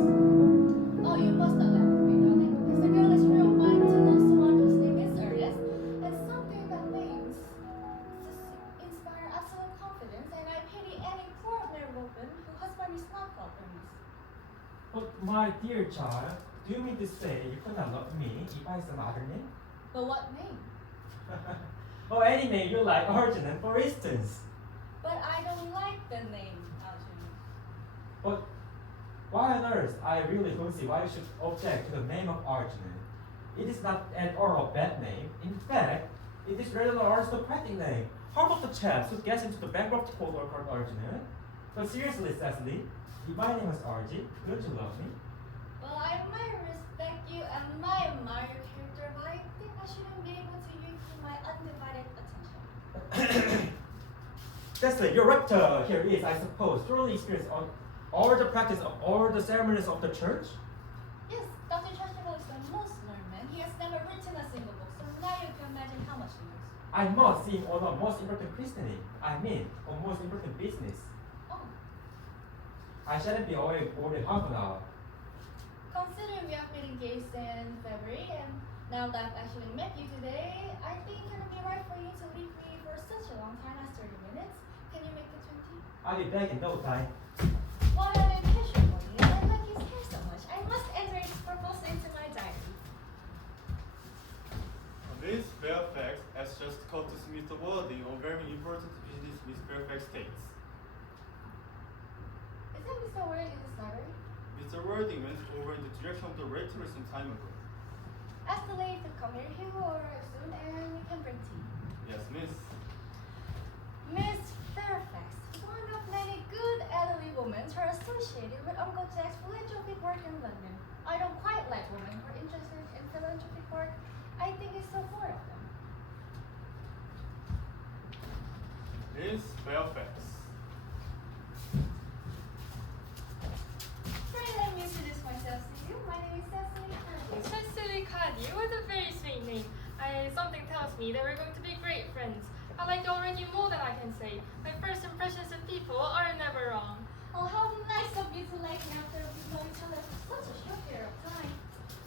Oh, you must not laugh at me, darling. It's a girlish real mind to know someone whose name is Earnest, and something that makes inspire absolute confidence, and I pity any poor married woman whose husband is not called Ernest. But my dear child, do you mean to say you could not love me if I had some other name? But what name? Or any name you like, Arjun, for instance. But I don't like the name, Arjun. But why on earth? I really don't see why you should object to the name of Arjun. It is not at all a bad name. In fact, it is rather an aristocratic name. How about the chaps who gets into the bankrupt court are called Arjun? But seriously, Cecily, if my name was Arjun, don't you love me? Well, I might respect you and might admire your character, but I think I shouldn't be able to give you my undivided attention. Cecily, your rector here is, I suppose, thoroughly experienced on all the practice of all the ceremonies of the church? Yes, Dr. Churchill is the most learned man. He has never written a single book, so now you can imagine how much he knows. I must see on the most important christening. I mean, on most important business. Oh, I shouldn't be away more than half an hour. considering we have been engaged in February, and now that I've actually met you today, I think it would be right for you to leave me for such a long time as 30 minutes. Can you make it 20? I'll be back in no time. What an impatient for me, and I like his hair so much. I must enter his proposal into my diary. Miss Fairfax has just called to see Mr. Wilde on very important business Miss Fairfax states. Is that Mr. Word in his library? Mr. Wording went over in the direction of the rectory some time ago. Ask the lady to come here, he will arrive soon, and we can bring tea. Yes, miss. Miss Fairfax, one of many good elderly women who are associated with Uncle Jack's philanthropic work in London. I don't quite like women who are interested in philanthropic work. I think it's so four of them. Miss Fairfax. Pray let me introduce myself to you. My name is Cecily Cardew. Cecily Cardew, what a very sweet name. Something tells me that we're going to be great friends. I like you already more than I can say. My first impressions of people are never wrong. Oh, how nice of you to like me after we've known each other for such a short period of time.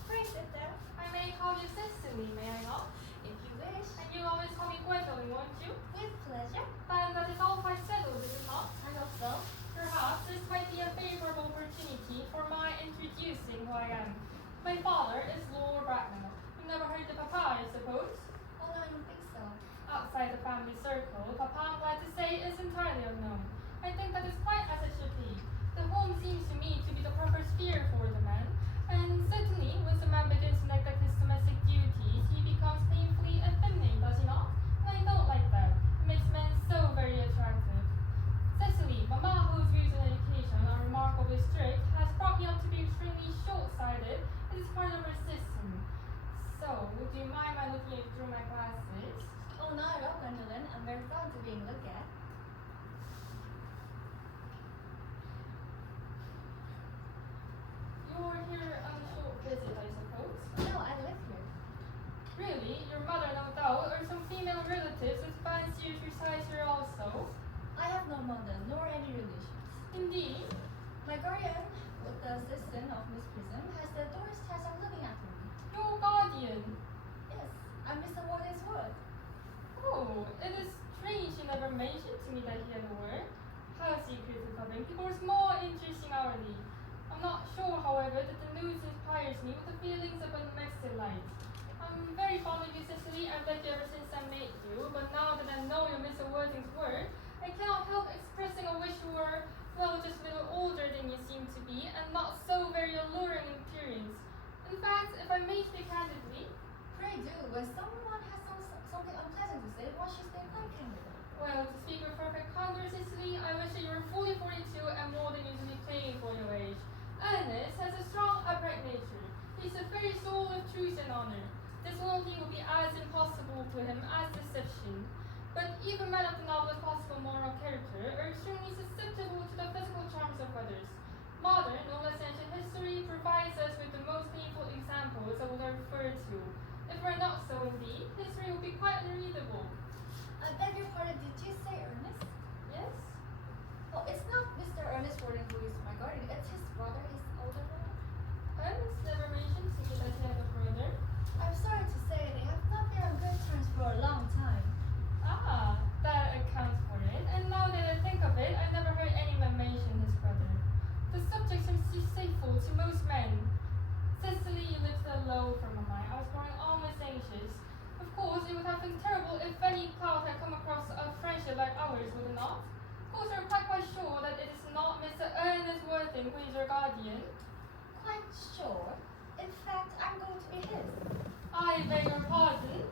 Pray sit there, I may call you Cecily, may I not? if you wish. And you always call me Gwendolyn, won't you? With pleasure. Then that is all quite settled, is it not? I hope so. Perhaps this might be a favorable opportunity for my introducing who I am. My father is Lord Bracknell. You never heard of Papa, I suppose? Oh, no, I don't think so. Outside the family circle, Papa, I'm glad to say, is entirely So, would you mind my looking through my glasses? Oh, not at all, Gwendolyn. I'm very proud to being looked at. You're here on a short visit, I suppose. No, I live here. Really? Your mother, no doubt, or some female relatives with fanciers resides here also? I have no mother, nor any relations. Indeed. My guardian, with the assistance of Miss Prism, has the Doris task of looking after me. Your guardian. Yes, I'm Mr. Warden's word. Oh, it is strange you never mentioned to me that he had a word. How secretive of him. He grows more interesting hourly. I'm not sure, however, that the news inspires me with the feelings of unmixed delight. I'm very fond of you, Cicely. I've liked you ever since I met you, but now that I know you're Mr. Worthing's word, I cannot help expressing a wish you were, well, just a little older than you seem to be, and not so very alluring in appearance. In fact, if I may speak candidly, Pray do, when someone has something unpleasant to say, one should stay quite candid. well, to speak with perfect candor, Cicely, I wish that you were fully 42 and more than usually playing for your age. Earnest has a strong, upright nature. He's the very soul of truth and honor. Disloyalty will be as impossible to him as deception. But even men of the noblest possible moral character are extremely susceptible to the physical charms of others. Modern, no less ancient history provides us with the most painful examples that will refer to. If we're not so indeed, history will be quite unreadable. I beg your pardon, did you say Ernest? Yes? Oh, it's not Mr. Ernest Warden who is my guardian, it's his brother, his older brother. Ernest never mentioned to me that he had a brother. I'm sorry to say they have not been on good terms for a long time. Ah, that accounts for it. And now that I think of it, I've never heard anyone mention his brother. The subject seems distasteful to most men. Cicely, you lifted a low from my mind. I was growing almost anxious. Of course, it would have been terrible if any cloud had come across a friendship like ours, would it not? Of course, you're quite sure that it is not Mr. Ernest Worthing who is your guardian. Quite sure. In fact, I'm going to be his. I beg your pardon.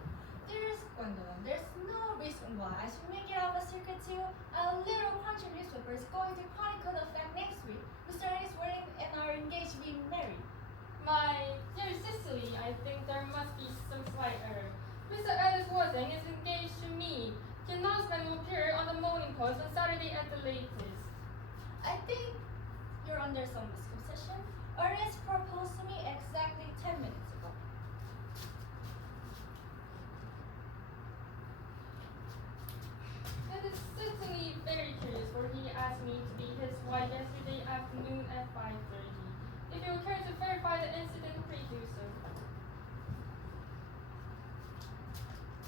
Dearest Gwendolyn, there's no reason why I should make it out a secret to you. A little country newspaper is going to chronicle the fact next week. Mr. Ernest Worthing and I are engaged to be married. My dear Cicely, I think there must be some slight error. Mr. Earnest Worthing is engaged to me. The announcement will appear on the Morning Post on Saturday at the latest. I think you're under some misconception. Ernest proposed to me exactly 10 minutes ago. It is certainly very curious, for he asked me to be his wife yesterday afternoon at 5:30. If you care to verify the incident, pray do so.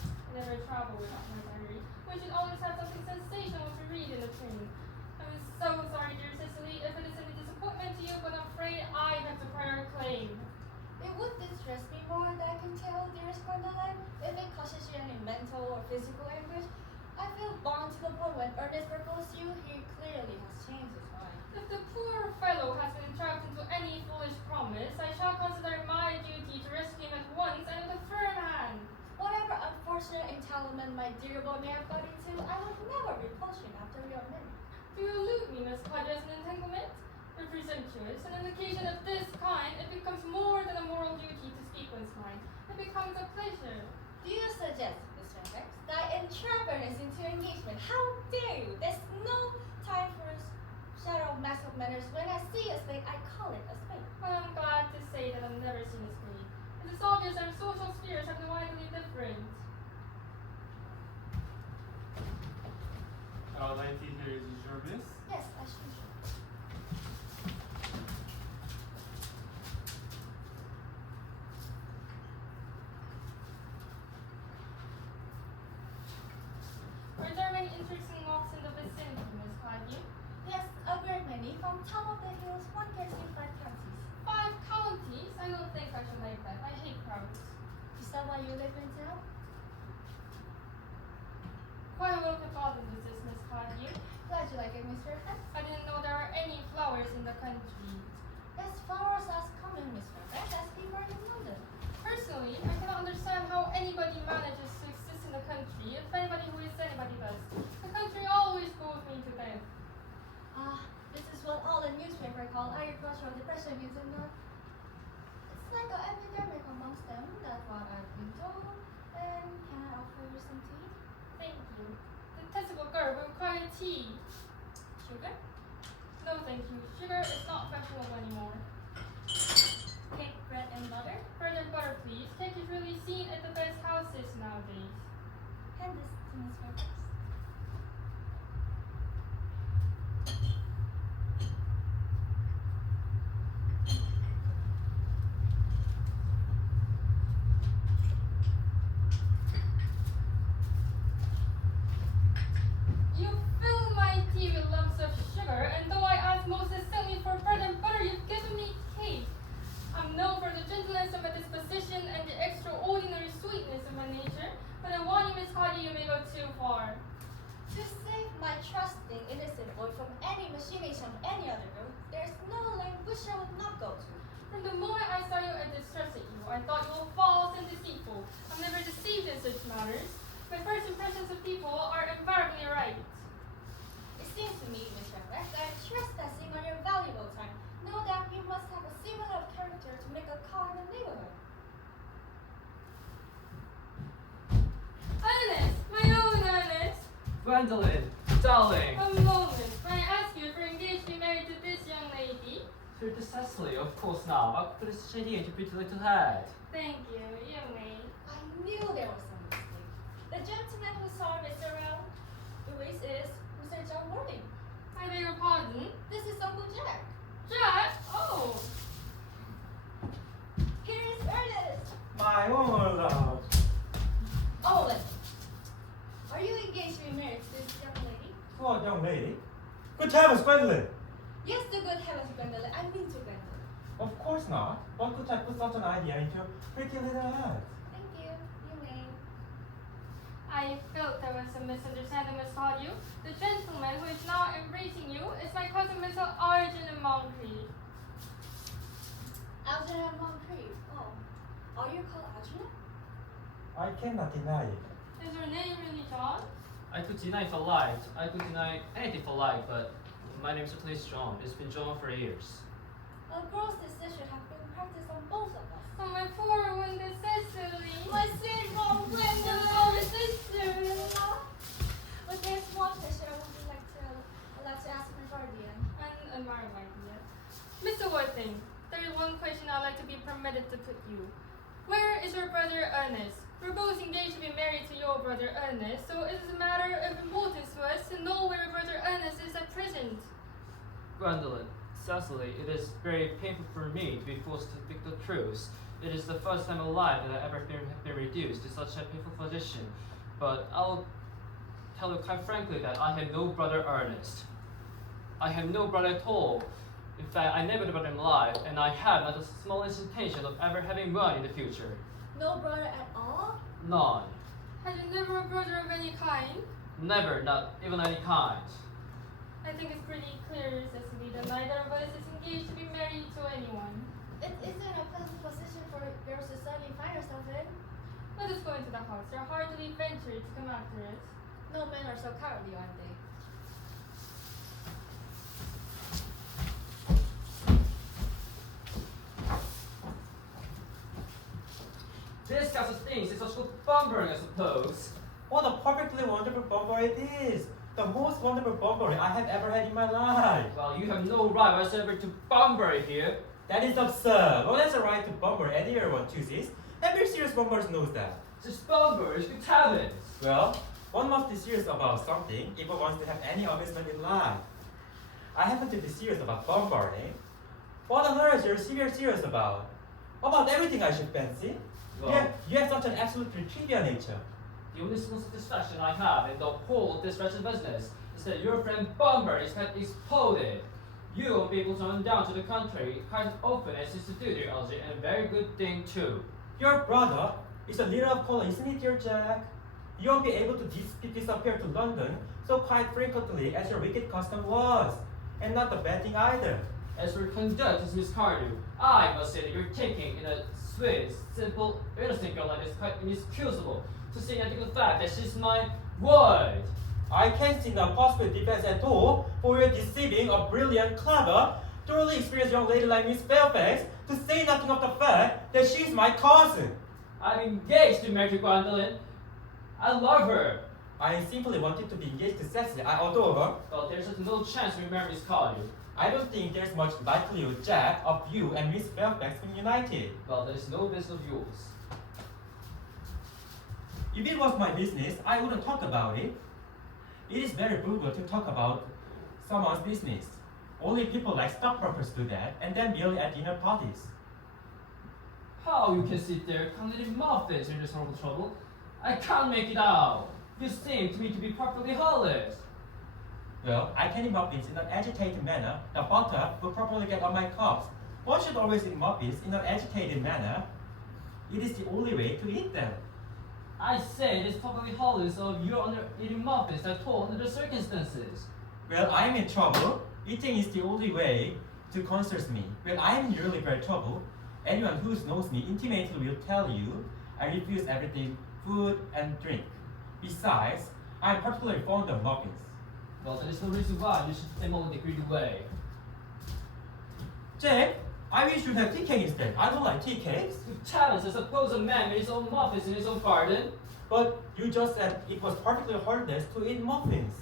I never travel without my diary. We should always have something sensational to read in the train. I'm so sorry, dear Cicely, if it is any disappointment to you, but I'm afraid I have the prior claim. It would distress me more than I can tell, dearest Gwendolyn, if it causes you any mental or physical anguish. I feel bound to the point when Ernest proposed to you, he clearly has changed his mind. If the poor fellow has been entrapped into any foolish promise, I shall consider it my duty to rescue him at once and with a firm hand. Whatever unfortunate entanglement my dear boy may have got into, I would never repulse him after we are married. Do you elude me, Miss Claudia, as an entanglement? You're presumptuous. On an occasion of this kind, it becomes more than a moral duty to speak one's mind. It becomes a pleasure. Do you suggest, Mr. Rex, that I entrap Ernest into engagement? How dare you? There's no time for a shadow of mass of manners. When I see a spade, I call it a spade. Well, I'm glad to say that I've never seen a spade. It is obvious our social spheres have been widely different. Lady, here is your miss. Yes, I should. Were there many interesting walks in the vicinity, Miss Claudia? Yes, a great many. From top of the hills, one can see 5 counties. 5 counties? I don't think I should like that. I hate crowds. Is that why you live in town? Quite a well forgotten this is, Miss Claudia. Glad you like it, Mr. Rex. I didn't know there are any flowers in the country. Yes, flowers as common, Mr. Rex, as people in London. Personally, I cannot understand how anybody manages to exist in the country, if anybody who is anybody does. The country always bores me to death. This is what all the newspaper call agricultural depression is in the... It's like an epidemic among amongst them, that's what I've been told. And can I offer you some tea? Thank you. The detestable girl will require tea. Sugar? No, thank you. Sugar is not fashionable anymore. Cake, bread, and butter? Bread and butter, please. Cake is really seen at the best houses nowadays. Hand this to Miss Roberts. You fill my tea with lumps of sugar, and though I asked most sincerely for bread and butter, you've given me cake. I'm known for the gentleness of my disposition and the extraordinary sweetness of my nature, but I warn you, Miss Carty, you may go too far. To save my trusting innocent boy from any machination of any other girl, there's no length which I would not go to. From the moment I saw you and distressed at you, I thought you were false and deceitful. I'm never deceived in such matters. My first impressions of people are invariably right. It seems to me, Miss Roberts, that trespassing on your valuable time. No doubt you must have a similar character to make a call in the neighborhood. Ernest! My own Ernest! Gwendolyn, darling. A moment. May I ask you if you're engaged to be married to this young lady? To Cecily, of course not. I'll put a shady into pretty little head. Thank you. You may. I knew there was some mistake. The gentleman who saw Mr. Louis is Mr. John Morning. I beg your pardon? This is Uncle Jack. Jack? Oh! Here is Ernest. My own love. Owen, are you engaged to be married to this young lady? Poor young lady. Good heavens, Gwendolyn. Yes, the good heavens, Gwendolyn. I mean to Gwendolyn. Of course not. What could I put such an idea into your pretty little head? Thank you. You may. I felt there was a misunderstanding, Miss Cardew. The gentleman who is now embracing you is my cousin, Mr. Algernon Moncrief. Algernon Moncrief. Oh. Are you called Algernon? I cannot deny it. Is your name really John? I could deny if I liked. I could deny anything if I liked, but my name certainly is John. It's been John for years. A gross decision have been practiced on both of us. Oh, my poor wounded Cecily. My sweet wrong Gwendolyn. Oh, sister. But there's one question I would like to ask my guardian. And admire my dear. Mr. Worthing, there is one question I'd like to be permitted to put you. Where is your brother Ernest? We're both engaged to be married to your brother Ernest, so it is a matter of importance to us to know where your brother Ernest is at present. Gwendolyn, Cecily, it is very painful for me to be forced to speak the truth. It is the first time alive that I've ever been reduced to such a painful position. But I'll tell you quite frankly that I have no brother Ernest. I have no brother at all. In fact, I never knew about him alive, and I have not the smallest intention of ever having one in the future. No brother at all? None. Have you never a brother of any kind? Never, not even any kind. I think it's pretty clear, Cecily, that neither of us is engaged to be married to anyone. It isn't a pleasant position for girls to suddenly find herself in. Let us go into the house. They're hardly ventured to come after us. No men are so cowardly, aren't they? This kind of things is such good bumbering, I suppose. What a perfectly wonderful bumper it is. The most wonderful bumper I have ever had in my life. Well, you have no right whatsoever to bumber here. That is absurd. One has a right to bumper anywhere one chooses. Every serious bumper knows that. Just bumbers, good heavens. Well, one must be serious about something if one wants to have any amusement in life. I happen to be serious about bumbering. What on earth are you serious about? About everything, I should fancy. Well, You have such an absolutely trivial nature. the only small satisfaction I have in the whole of this wretched business is that your friend Bumber is had exploded. You won't be able to run down to the country quite as often as used to do, dear Algy, and a very good thing too. Your brother is a leader of color, isn't it, dear Jack? You won't be able to disappear to London so quite frequently as your wicked custom was. And not the bad thing either. As for conduct, Miss Cardew, I must say that your taking in a sweet, simple, innocent girl like this is quite inexcusable, to say nothing of the fact that she's my ward. I can't see no possible defense at all for your deceiving a brilliant, clever, thoroughly experienced young lady like Miss Fairfax, to say nothing of the fact that she's my cousin. I'm engaged to marry Gwendolyn. I love her. I simply wanted to be engaged to Cecily. I adore her. But there's just no chance we marry Miss Cardew. I don't think there's much likelihood, Jack, of you and Miss Fairfax being united. Well, that is no business of yours. If it was my business, I wouldn't talk about it. It is very brutal to talk about someone's business. Only people like stockbrokers do that, and then merely at dinner parties. How you can sit there calmly eating muffins in this horrible trouble? I can't make it out. You seem to me to be perfectly harmless. Well, I can eat muffins in an agitated manner. The butter will probably get on my cups. One should always eat muffins in an agitated manner. It is the only way to eat them. I say it is perfectly harmless of you eating muffins at all under the circumstances. Well, I'm in trouble. Eating is the only way to console me. When I'm in really bad trouble, anyone who knows me intimately will tell you I refuse everything, food and drink. Besides, I'm particularly fond of muffins. Well, there is no reason why you should emo in a greedy way. Jack, I wish you'd have tea cake instead. I don't like tea cakes. With talents, I suppose a man made his own muffins in his own garden. But you just said it was particularly hardest to eat muffins.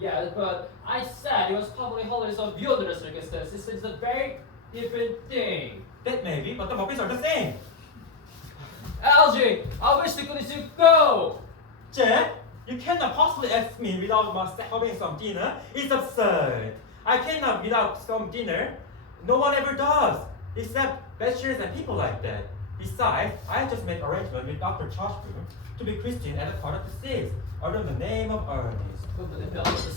Yeah, but I said it was probably harmless of you under the circumstances. It's a very different thing. That may be, but the muffins are the same. Algie, I wish to goodness you go! Jack, you cannot possibly ask me without having some dinner. It's absurd. I cannot without some dinner. No one ever does, except bachelors and people like that. Besides, I just made arrangement with Dr. Chashburn to be Christian at 6:15 under the name of Earnest.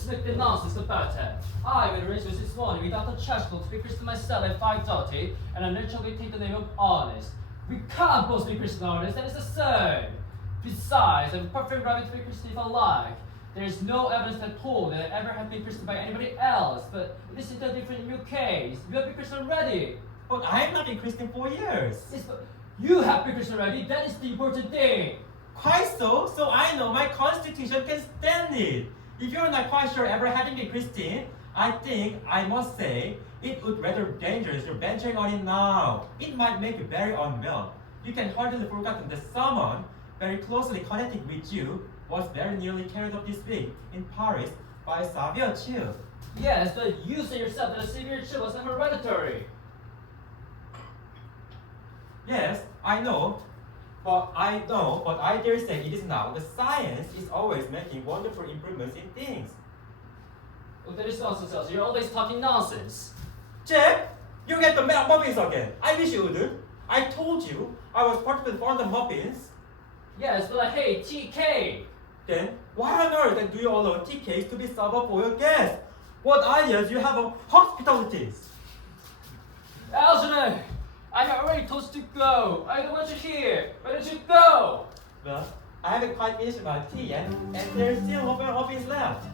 Snick the nonsense about that. I made arrangements this morning with Dr. Chashburn to be Christian myself at 5:30, and I naturally take the name of Earnest. We can't both be Christian artists, that is absurd. Besides, I'm perfect right to be Christian if I like. There is no evidence at all that I ever have been Christian by anybody else, but this is the different in your case. You have been Christian already. But I have not been Christian for years. Yes, but you have been Christian already, that is the important thing. Quite so I know my constitution can stand it. If you're not quite sure ever having been Christian, I think I must say it would rather dangerous you're venturing on it now. It might make you very unwell. You can hardly forget that someone very closely connected with you was very nearly carried off this week in Paris by a severe chill. Yes, but you say yourself that a severe chill was hereditary. Yes, I know. But I dare say it is now. The science is always making wonderful improvements in things. Well, that is nonsense, Elsie. You're always talking nonsense. Jack, you get the muffins again. I wish you wouldn't. I told you I was particularly fond of muffins. Yes, but I hate tea cake. Then why on earth do you allow tea cakes to be served up for your guests? What ideas you have of hospitality? Algernon, I already told you to go. I don't want you here. Why don't you go? Well, I haven't quite finished my tea yet, and there's still muffins left.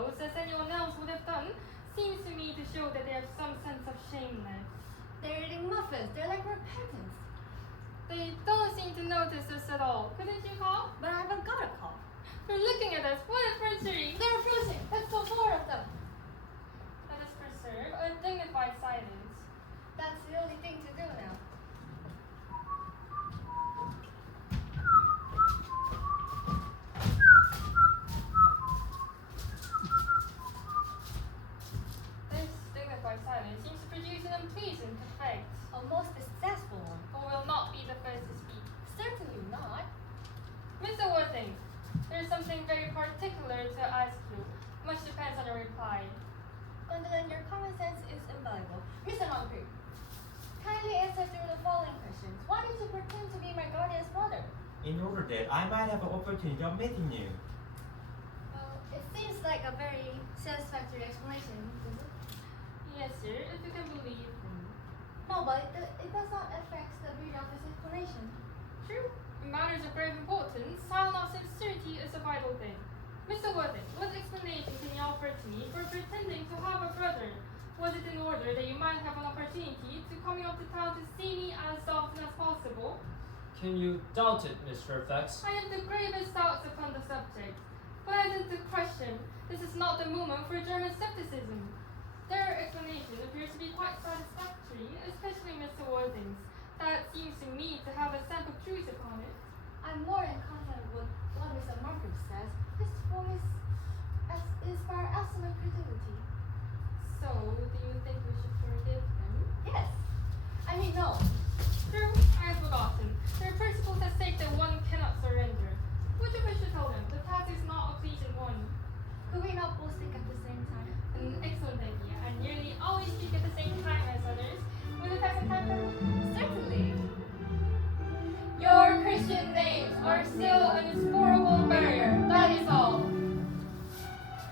house, as anyone else would have done, seems to me to show that they have some sense of shameness. They're eating muffins. They're like repentance. They don't seem to notice us at all. Couldn't you call? But I haven't got a call. They're looking at us. What a treachery! They're approaching. Let's go more of them. Let us preserve a dignified silence. That's the only thing to do now. This dignified silence seems to produce an unpleasant effect. A most successful one. Who will not be the first to speak. Certainly not. Mr. Worthing, there is something very particular to ask you. Much depends on your reply. Gwendolyn, your common sense is invaluable. Mr. Moncrief, kindly answer through the following questions. Why did you pretend to be my guardian's brother? In order that I might have an opportunity of meeting you. Well, it seems like a very satisfactory explanation, does it? Yes, sir, if you can believe. No, but it does not affect the beauty of this explanation. True. In matters of grave importance, silence of sincerity is a vital thing. Mr. Worthing, what explanation can you offer to me for pretending to have a brother? Was it in order that you might have an opportunity to coming up to town to see me as often as possible? Can you doubt it, Miss Fairfax? I have the gravest doubts upon the subject. But as into question, this is not the moment for German skepticism. Their explanation appears to be quite satisfactory, especially Mr. Worthing's. That seems to me to have a stamp of truth upon it. I'm more in contact with what Mr. Moncrief says. His voice inspires absolute credulity. So, do you think we should forgive him? Yes. I mean, no. True, I have forgotten. There are principles at stake that one cannot surrender. Which of us should tell them? The task is not a pleasing one. Could we not both think at the same time? An excellent idea. I nearly always speak at the same time as others. Will it have some time for Certainly. Your Christian names are still an inexorable barrier. That is all.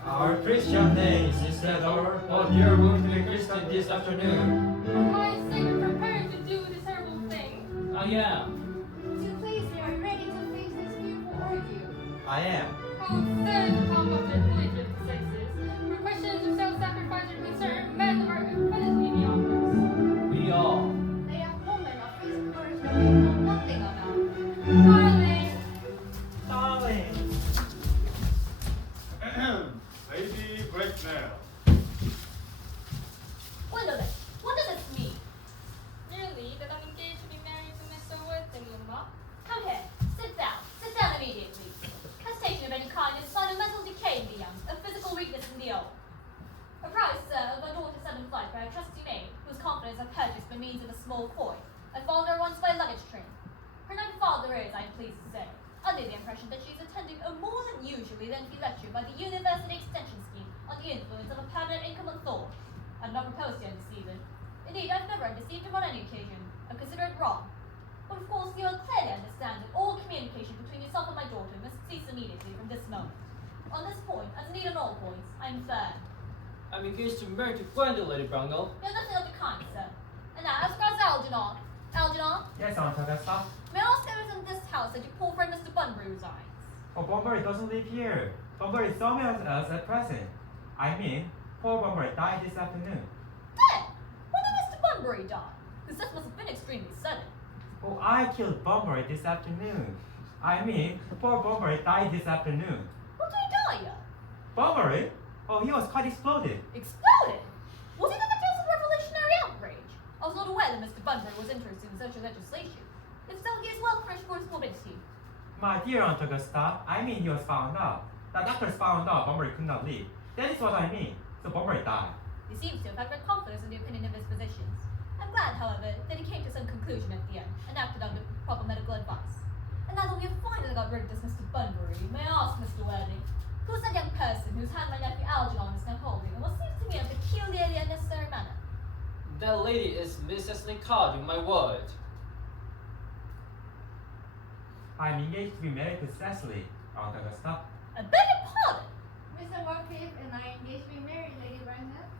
Our Christian names instead of what you're going to be Christian this afternoon. For my sake, prepared to do this terrible thing. I am. To please me, are you ready to face this beautiful ordeal? I am. How instead of talk of the equality of the sexes, for questions of self-sacrifice are concerned, men are infinitely beyond us. We all. They have women of physical courage that we know nothing about. Darling! Darling. Lady Bracknell. Gwendolyn, what does this mean? Merely that I'm engaged to be married to Mr. Worthing, Wilma. Come here. Sit down. Sit down immediately. Hesitation of any kind is a sign of mental decay in the young, of physical weakness in the old. Apprised, sir, of my daughter's sudden flight by a trusty maid, whose confidence I purchased by means of a small coin. I followed her once by a luggage train. Her young father is, I am pleased to say, under the impression that she is attending a more than usually lengthy lecture by the University Extension Scheme on the influence of a permanent income of thought. I have not proposed yet this season. Indeed, I've never deceived him on any occasion. I consider it wrong. But of course, you will clearly understand that all communication between yourself and my daughter must cease immediately from this moment. On this point, as indeed on all points, I am firm. I'm engaged to marry to Gwendolyn, Lady Bracknell. You're nothing of the kind, sir. And now, as regards Algernon. Algernon, Yes, Aunt Augusta. may I ask if it's in this house that your poor friend Mr. Bunbury resides? Oh, Bunbury doesn't live here. Bunbury is somewhere else at present. I mean, poor Bunbury died this afternoon. Dead? When did Mr. Bunbury die? His death must have been extremely sudden. Oh, I killed Bunbury this afternoon. I mean, poor Bunbury died this afternoon. What did he die of? Bunbury? Oh, he was quite exploded. Exploded? Was he the victim of revolutionary outrage? I was not aware that Mr. Bunbury was interested in such a legislation. If so, he is well punished for his morbidity. My dear Aunt Augusta, I mean he was found out. The doctors found out Bunbury could not live. That is what I mean. So Bunbury died. He seems to have had great confidence in the opinion of his physicians. I'm glad, however, that he came to some conclusion at the end and acted under proper medical advice. And now that we have finally got rid of this Mr. Bunbury, may I ask Mr. Worthing, who's that young person whose hand my nephew Algernon is now holding in what seems to me a peculiarly unnecessary manner? That lady is Mrs. Nicarding, my word. I'm engaged to be married to Cecily, Aunt Augusta. I beg your pardon! Mr. Moncrief and I engaged to be married, Lady Bracknell.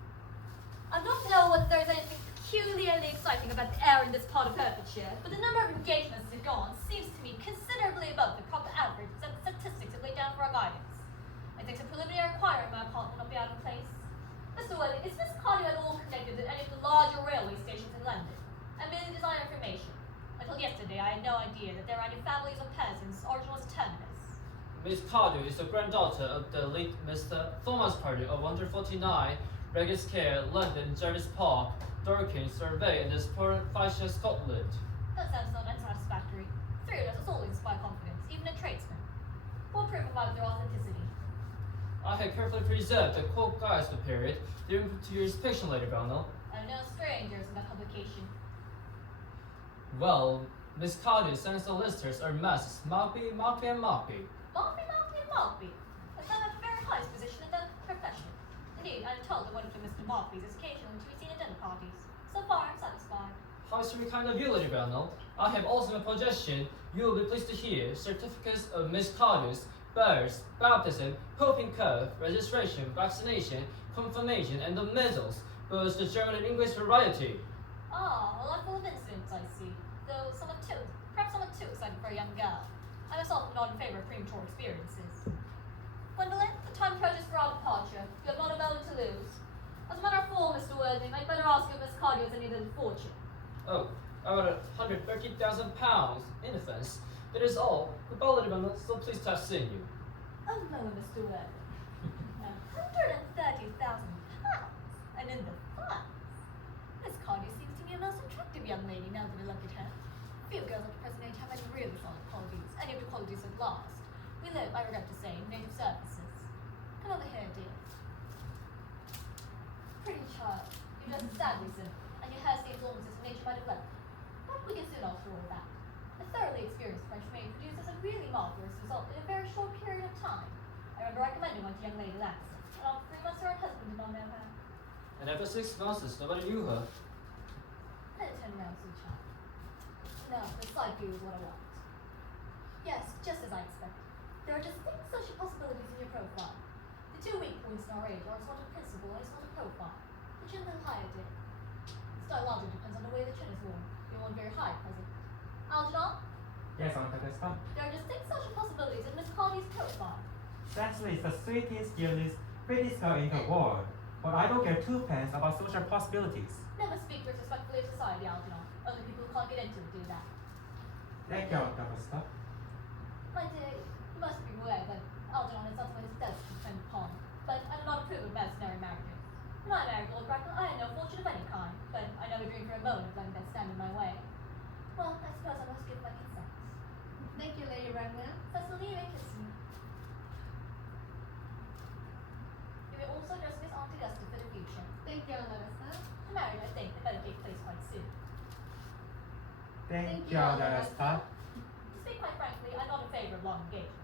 I don't know whether there's anything peculiarly exciting about the air in this part of Hertfordshire, but the number of engagements that go on seems to me considerably above the proper average that the statistics have laid down for our guidance. I think the preliminary requirement of my Mr. Wilde, is Miss Cardew at all connected with any of the larger railway stations in London? I merely desire information. Until yesterday, I had no idea that there are any families of peasants origin was terminus. Miss Cardew is the granddaughter of the late Mr. Thomas Cardew of 149 Regis Care, London, Jarvis Park, Dorking, Survey, and the Sportfisher, Scotland. That sounds not unsatisfactory. 3 letters always inspire confidence, even in tradesmen. What proof about their authenticity? I have carefully preserved the quote guides of the period, given to your inspection, Lady Brownell. I know strangers in that publication. Well, Miss Cardew sends the listers are Messrs. Maltby, Maltby, and Maltby. Maltby, Maltby, and Maltby. A son at the very highest position in the profession. Indeed, I am told that one of the Mr. Maltbys is occasionally to be seen at dinner parties. So far, I'm satisfied. How is very kind of you, Lady Brownell. I have also in my possession, you will be pleased to hear, certificates of Miss Cardew's birth, baptism, whooping cough, registration, vaccination, confirmation, and the measles, both the German and English variety. Ah, a lot full of incidents, I see. Though perhaps somewhat too excited for a young girl. I myself am not in favor of premature experiences. Gwendolyn, the time approaches for our departure. You have not a moment to lose. As a matter of form, Mr. Worthing, I'd better ask if Miss Cardew has any little fortune. Oh, about £130,000 in advance. That is all. Goodbye, Lady Brownell. So pleased to have seen you. Oh no, Mr. Worthing. £130,000. And in the funds. Miss Cardew seems to me a most attractive young lady now that I look at her. Few girls at the present age have any really solid qualities, any of the qualities at last. We live, I regret to say, in native services. Come over here, dear. Pretty child, you dress sadly simple, and your hair seems almost as nature might have left. But we can soon alter all that. A thoroughly experienced French maid produces a really marvelous result in a very short period of time. I remember recommending one to young Lady Laxton, and after 3 months her own husband did not know her. And after 6 months, nobody knew her. Let it turn around, sweet child. No, the side view is what I want. Yes, just as I expected. There are distinct social possibilities in your profile. The 2 weak points in our age are a sort of principle and a sort of profile. The chin a little higher, dear. The style largely depends on the way the chin is worn. You're one very high at present. Algernon, Yes, Aunt Augusta. there are distinct social possibilities in Miss Cardew's profile. Cecily is the sweetest, dearest, prettiest girl in the world. But I don't care 2 pence about social possibilities. Never speak disrespectfully of society, Algernon. Only people who can't get into it do that. Thank you, Aunt Augusta. My dear, you must be aware that Algernon is not his death to depend upon. But I do not approve of mercenary marriages. When I married Lord Bracknell, I had no fortune of any kind, but I never dreamed for a moment of letting that stand in my way. Well, I suppose I must give my consent. Thank you, Lady Ragnar. Cecily, you may kiss me. You may also dress Miss Aunt Augusta for the future. Thank you, Aunt Augusta. The marriage, I think, had better take place quite soon. Thank you, Aunt Augusta. To speak quite frankly, I'm not in favor of long engagements.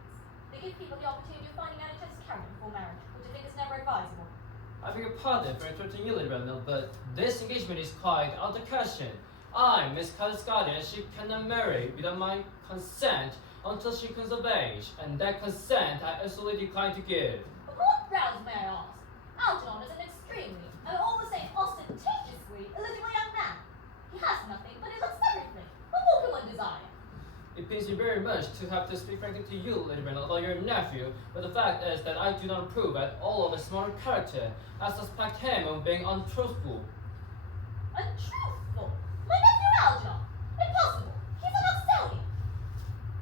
They give people the opportunity of finding out each other's character before marriage, which I think is never advisable. I beg your pardon for interrupting you, Lady Brownell, but this engagement is quite out of the question. I'm Miss Cardew's guardian, and she cannot marry without my consent until she comes of age, and that consent I absolutely decline to give. But what grounds may I ask? Algernon is an extremely, I would almost say ostentatiously, eligible young man. He has nothing, but he looks everything. What more can one desire? It pains me very much to have to speak frankly to you, Lady Brownell, about your nephew, but the fact is that I do not approve at all of his moral character. I suspect him of being untruthful. Untruthful? My nephew Algernon? Impossible! He's an Oxonian!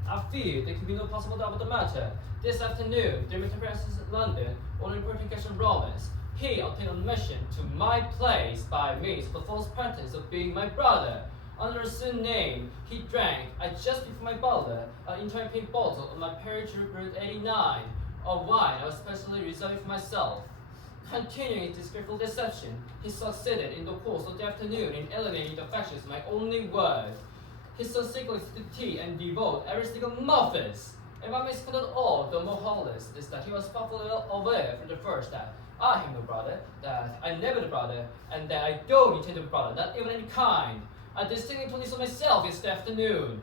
I fear there can be no possible doubt about the matter. This afternoon, during my presence in London, on an important case of romance, he obtained admission to my place by means of the false pretense of being my brother. Under a assumed name, he drank, just before my butler, an entire pink bottle of my Perry Route 89, of wine I was specially reserved for myself. Continuing his disgraceful deception, he succeeded in the course of the afternoon in alienating the affections of my only word. He so secretly to tea and devote every single muffins. And what makes it all the more hopeless is that he was perfectly aware from the first that I am no brother, that I never the brother, and that I don't intend to be brother, not even any kind. I distinctly told this of myself this afternoon.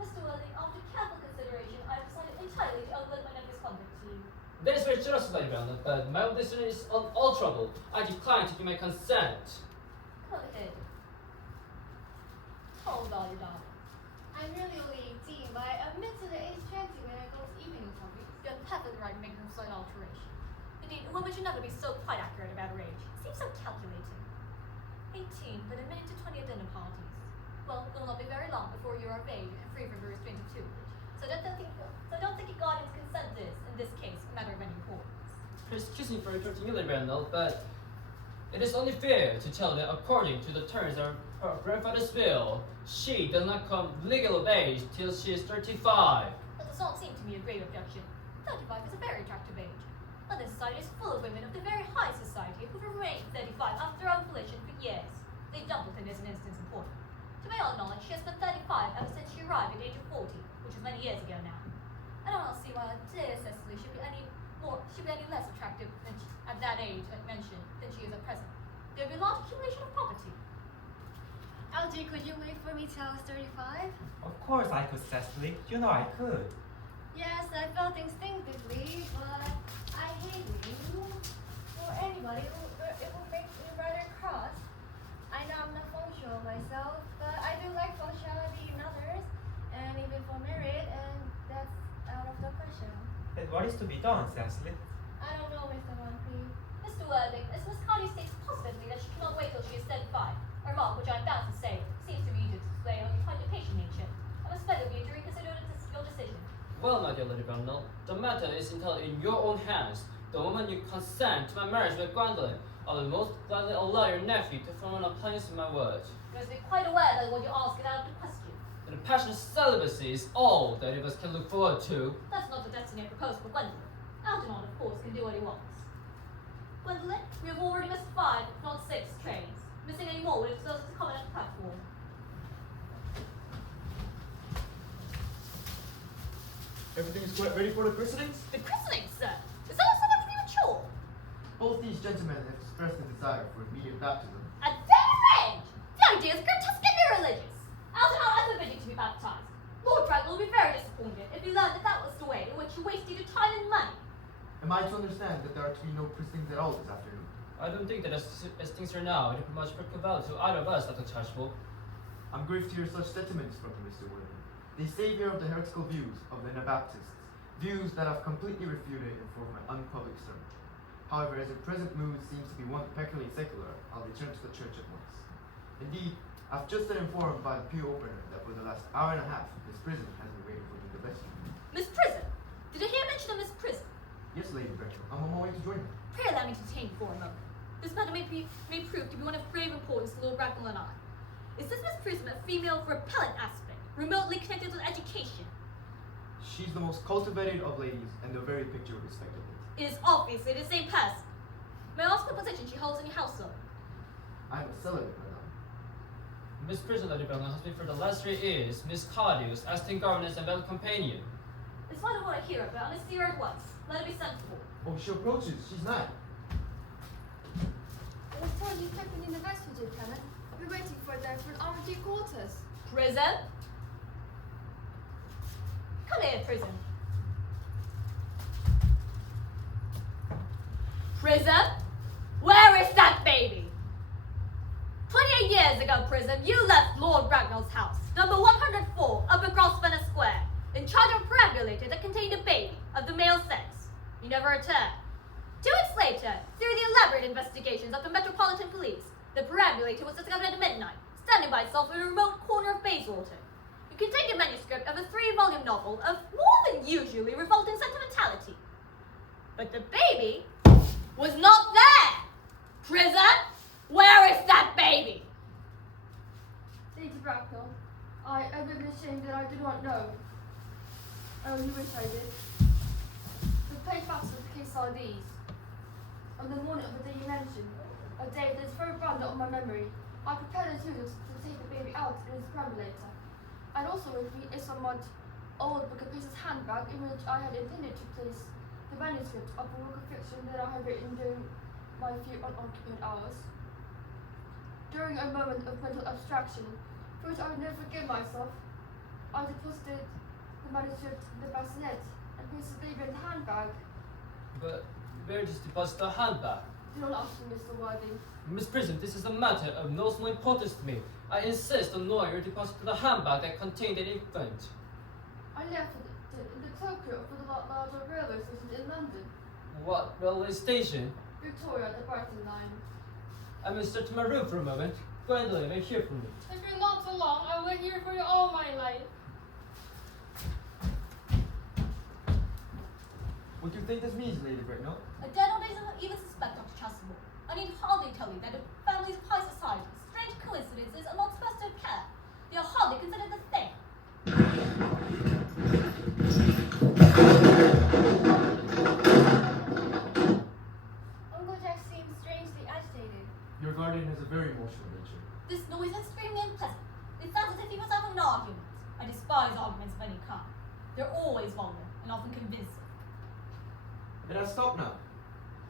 Mr. Worthing, after careful consideration, I have decided entirely to overlook my nephew's conduct to you. That is very generous, Lady Brownell, but my own decision is unalterable. I decline to give my consent. Come over here. How old are you, darling? I'm really only 18, but I admit to the age 20 when I go to evening parties. You have perfectly right in making a slight alteration. Indeed, a woman should never be so quite accurate 18 for the minute to 20th dinner parties. Well, it will not be very long before you are of age and free from the restraint of tutelage. So don't think a guardian's consent is, in this case, a matter of any importance. Excuse me for interrupting you, Lady Randall, but it is only fair to tell that according to the terms of her grandfather's will, she does not come legal of age till she is 35. That does not seem to me a grave objection. 35 is a very attractive age. London society is full of women of the very high society who've remained 35 after ovulation for years. Lady Dumbleton is an instance in point. To my own knowledge, she has been 35 ever since she arrived at the age of 40, which was many years ago now. I don't see why our dear Cecily should be any less attractive at that age mentioned than she is at present. There will be a large accumulation of property. Algie, could you wait for me till I was 35? Of course I could, Cecily. You know I could. Yes, I felt instinctively, but I hate you. For anybody, it would make me rather cross. I know I'm not functional myself, but I do like functionality in others, and even for merit, and that's out of the question. Then what is to be done, Cecily? I don't know, Mr. Moncrief. Mr. Worthing, as Miss Carty states positively that she cannot wait till she is 35, a remark which I am bound to say seems to me to display only quite a patient nature. I must beg of you to reconsider your decision. Well, my dear Lady Randall, the matter is entirely in your own hands. The moment you consent to my marriage with Gwendolyn, I will most gladly allow your nephew to form an appliance in my word. You must be quite aware that what you ask is out of the question. And the passionate celibacy is all that any of us can look forward to. That's not the destiny I propose for Gwendolyn. Algernon, of course, can do what he wants. Gwendolyn, we have already missed 5, if not 6, trains. Missing any more would expose us to comment at the platform. Everything is quite ready for the christenings? The christening, sir? Is that not somewhat premature? Both these gentlemen have expressed a desire for immediate baptism. At their age! The idea is grotesque and irreligious. Algernon has forbidden to be baptized. Lord Bracknell will be very disappointed if he learned that that was the way in which you wasted your time and money. Am I to understand that there are to be no christenings at all this afternoon? I don't think that as things are now, it would much practical value to either of us, Dr. Chashful. I'm grieved to hear such sentiments from Mr. Wilde, the savior of the heretical views of the Anabaptists, views that I've completely refuted in form of my unpublic sermon. However, as your present mood seems to be one peculiarly secular, I'll return to the church at once. Indeed, I've just been informed by the pew opener that for the last hour and a half, Miss Prison has been waiting for me to rescue. Miss Prison? Did I hear mention of Miss Prison? Yes, Lady Bracknell, I'm on my way to join her. Pray allow me to detain you for a moment. This matter may prove to be one of grave importance to Lord Bracknell and I. Is this Miss Prison a female of repellent aspect, remotely connected with education? She's the most cultivated of ladies and the very picture of respectability. It is obviously the same person. May I ask what position she holds in your household? I'm a celibate, madame. Miss Prison, Lady Randall, has been for the last 3 years Miss Cardew's acting governess and bell companion. In spite of what I hear of her, I must see her at once. Let her be sent for. Oh, she approaches. She's not. I was told you kept in the vestry, Lieutenant. We're waiting for there for an armored quarters. Prison? Come here, Prison. Prison? Where is that baby? 28 years ago, Prison, you left Lord Bracknell's house, number 104, Upper Grosvenor Square, in charge of a perambulator that contained a baby of the male sex. You never returned. 2 weeks later, through the elaborate investigations of the Metropolitan Police, the perambulator was discovered at midnight, standing by itself in a remote corner of Bayswater. It contained a manuscript of a 3-volume novel of more than usually revolting sentimentality. But the baby was not there! Prison, where is that baby? Lady Bracknell, I am ashamed that I do not know. I only wish I did. The plain facts of the case are these. On the morning of the day you mentioned, a day that is very branded on my memory, I prepared a tutor to take the baby out in his perambulator. And also with me is somewhat old book of Pace's handbag in which I had intended to place the manuscript of a work of fiction that I had written during my few unoccupied hours. During a moment of mental abstraction, for which I would never forgive myself, I deposited the manuscript in the bassinet and placed the baby in the handbag. But where does deposit the handbag? Do not ask me, Mr. Worthing. Miss Prison, this is a matter of no small importance to me. I insist on knowing your deposit to the handbag that contained an infant. I left it in the Tokyo for the larger railway station in London. What railway station? Victoria, the Brighton line. I must search my room for a moment. Gwendolyn, may hear from me. If you're not so long, I will hear for you all my life. What do you think this means, Lady Britnell? A general doesn't even suspect Dr. Chasuble. I need hardly tell you that in families of high society, strange coincidences are not supposed to occur. They are hardly considered a thing. Uncle Jack seems strangely agitated. Your guardian has a very emotional nature. This noise is extremely unpleasant. It sounds as if he was having an argument. I despise arguments of any kind. They're always vulgar and often convincing. It has stopped now.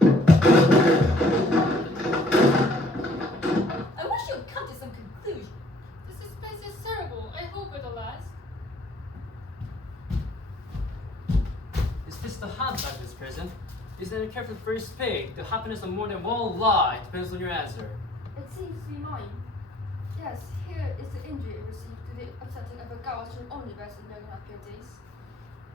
I wish you would come to some conclusion. The suspense is terrible. I hope it'll last. Is this the handbag of this prison? Is it a careful first pay? The happiness of more than one lie depends on your answer. It seems to be mine. Yes, here is the injury it received through the upsetting of a gouge in omnibus in the happier days.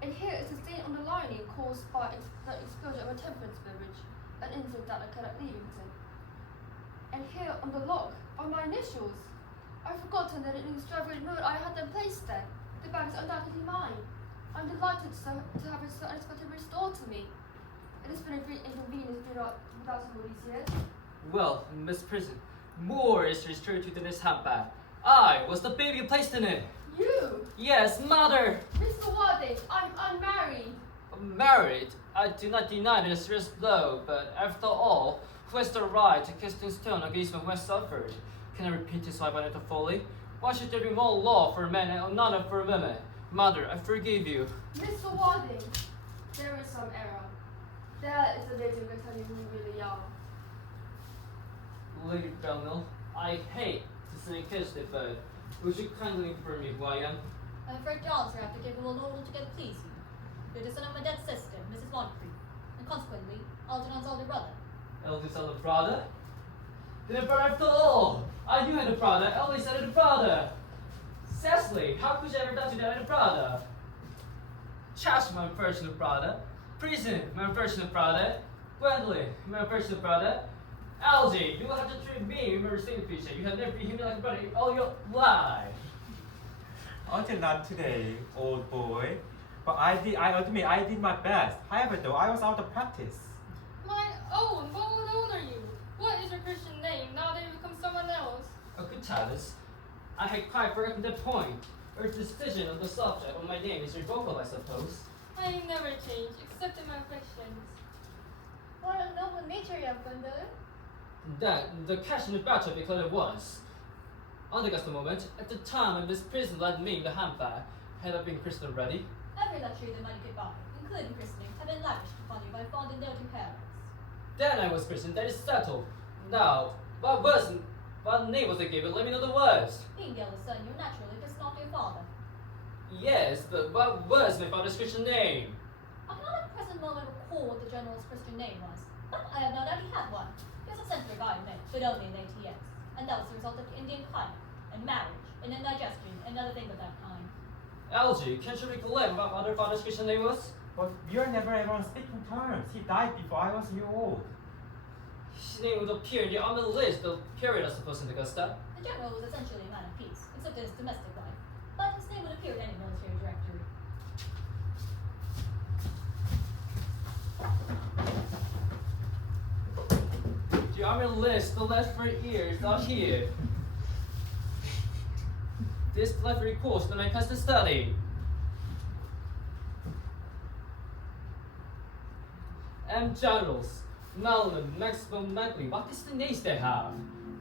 And here is the stain on the lining caused by the exposure of a temperance beverage, an incident that occurred at Leamington. And here on the lock are my initials. I've forgotten that in an extravagant mood I had them placed there. The bag is undoubtedly mine. I'm delighted to have it so unexpectedly restored to me. It has been a great inconvenience without all these years. Well, Miss Prison, more is restored to than this handbag. I was the baby you placed in it. You! Yes, mother! Mr. Wardick, I'm unmarried. Married? I do not deny that it's a serious blow, but after all, who has the right to cast a stone against what West suffered? Can I repeat this violent folly? Why should there be more law for men and none for women? Mother, I forgive you. Mr. Wardick, there is some error. There is the lady who can tell you who you really are. Lady Bellmill, I hate to say inquisitive, but would you kindly inform me who I am? I'm afraid to answer after giving will not altogether please you. You're the son of my dead sister, Mrs. Moncrief, and consequently, Algernon's older brother. Eldest elder brother? Then a brother after all! I knew I had a brother, I always had a brother! Cecily, how could you ever doubt you that I had a brother? Chash, my personal brother. Prison, my personal brother. Gwendolyn, my personal brother. Algie, you will have to treat me with my same feature. You have never been human like a brother all your life. Until not today, old boy. But I admit I did my best. However, though, I was out of practice. My own, but what own are you? What is your Christian name now that you become someone else? Oh, good Tavis. I had quite forgotten the point. Your decision on the subject of my name is revocable, I suppose. I never change, except in my affections. What a noble nature you have, Gwendolyn. Then, the cash in the battle declared it was. On the moment, at the time when this prison led me in the handbag, had I been christened already? Every luxury the money could buy, including christening, had been lavished upon you by fond and doting parents. Then I was christened, that is settled. Now, what name was I given? Let me know the worst. Being the eldest son, you're naturally christened after your father. Yes, but what was my father's Christian name? I cannot at the present moment recall what the general's Christian name was, but I have no doubt he had one. He was a century guy, but only in later years, and that was the result of Indian climate, and marriage, and indigestion, and other things of that kind. Algie, can't you recollect what my other father's Christian name was? But we are never ever on speaking terms. He died before I was a year old. His name would appear on the list of period, I suppose, in Augusta. The general was essentially a man of peace, except in his domestic life, but his name would appear in any military directory. The army list, the left for years, are here. This left course that I cast to study. M. Generals, Mellon, Maxwell, Magley, what is the names they have?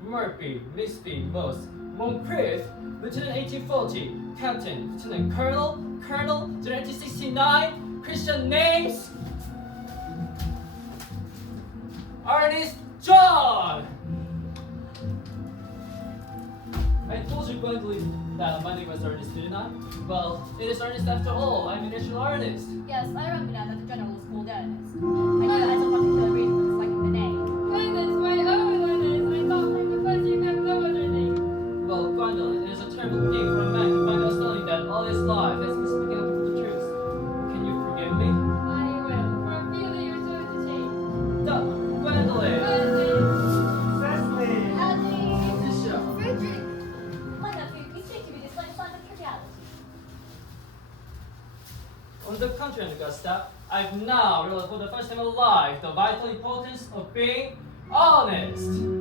Murphy, Misty, Moss, Moncrief, Lieutenant 1840, Captain, Lieutenant Colonel, Colonel, 1969, Christian names, Earnest John! I told you, Gwendolyn, that my name was Earnest, didn't I? Well, it is Earnest after all. I'm a national artist. Yes, I remember now that the general was called Earnest. I knew it had some particular reason for disliking the name. Gwendolyn's my own Gwendolyn. I thought from the first you have no other name. Well, Gwendolyn, it is a terrible thing for a man to find out suddenly that all his life has been speaking up for the truth. Can you forgive me? I will, for I feel that you're going to change. Gwendolyn! Gwendolyn! Cecily! Algie! Bridget! on the contrary, Augusta, I've now realized for the first time in my life the vital importance of being honest.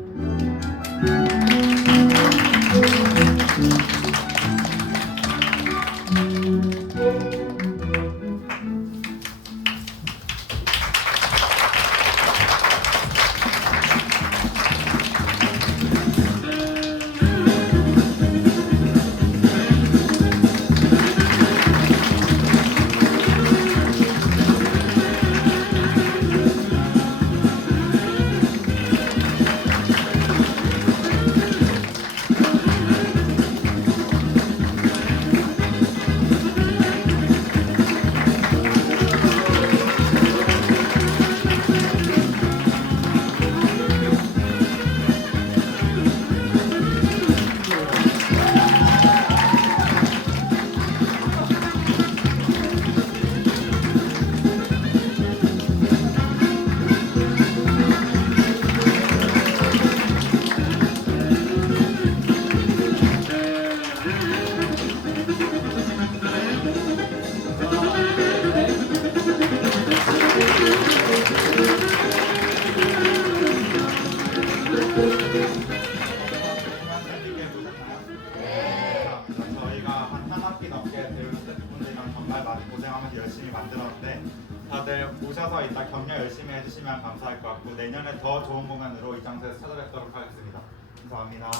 저희가 한 학기 넘게 배우 스태프분들이랑 정말 많이 고생하면서 열심히 만들었는데 다들 오셔서 이따 격려 열심히 해주시면 감사할 것 같고 내년에 더 좋은 공연으로 이 장소에서 찾아뵙도록 하겠습니다. 감사합니다.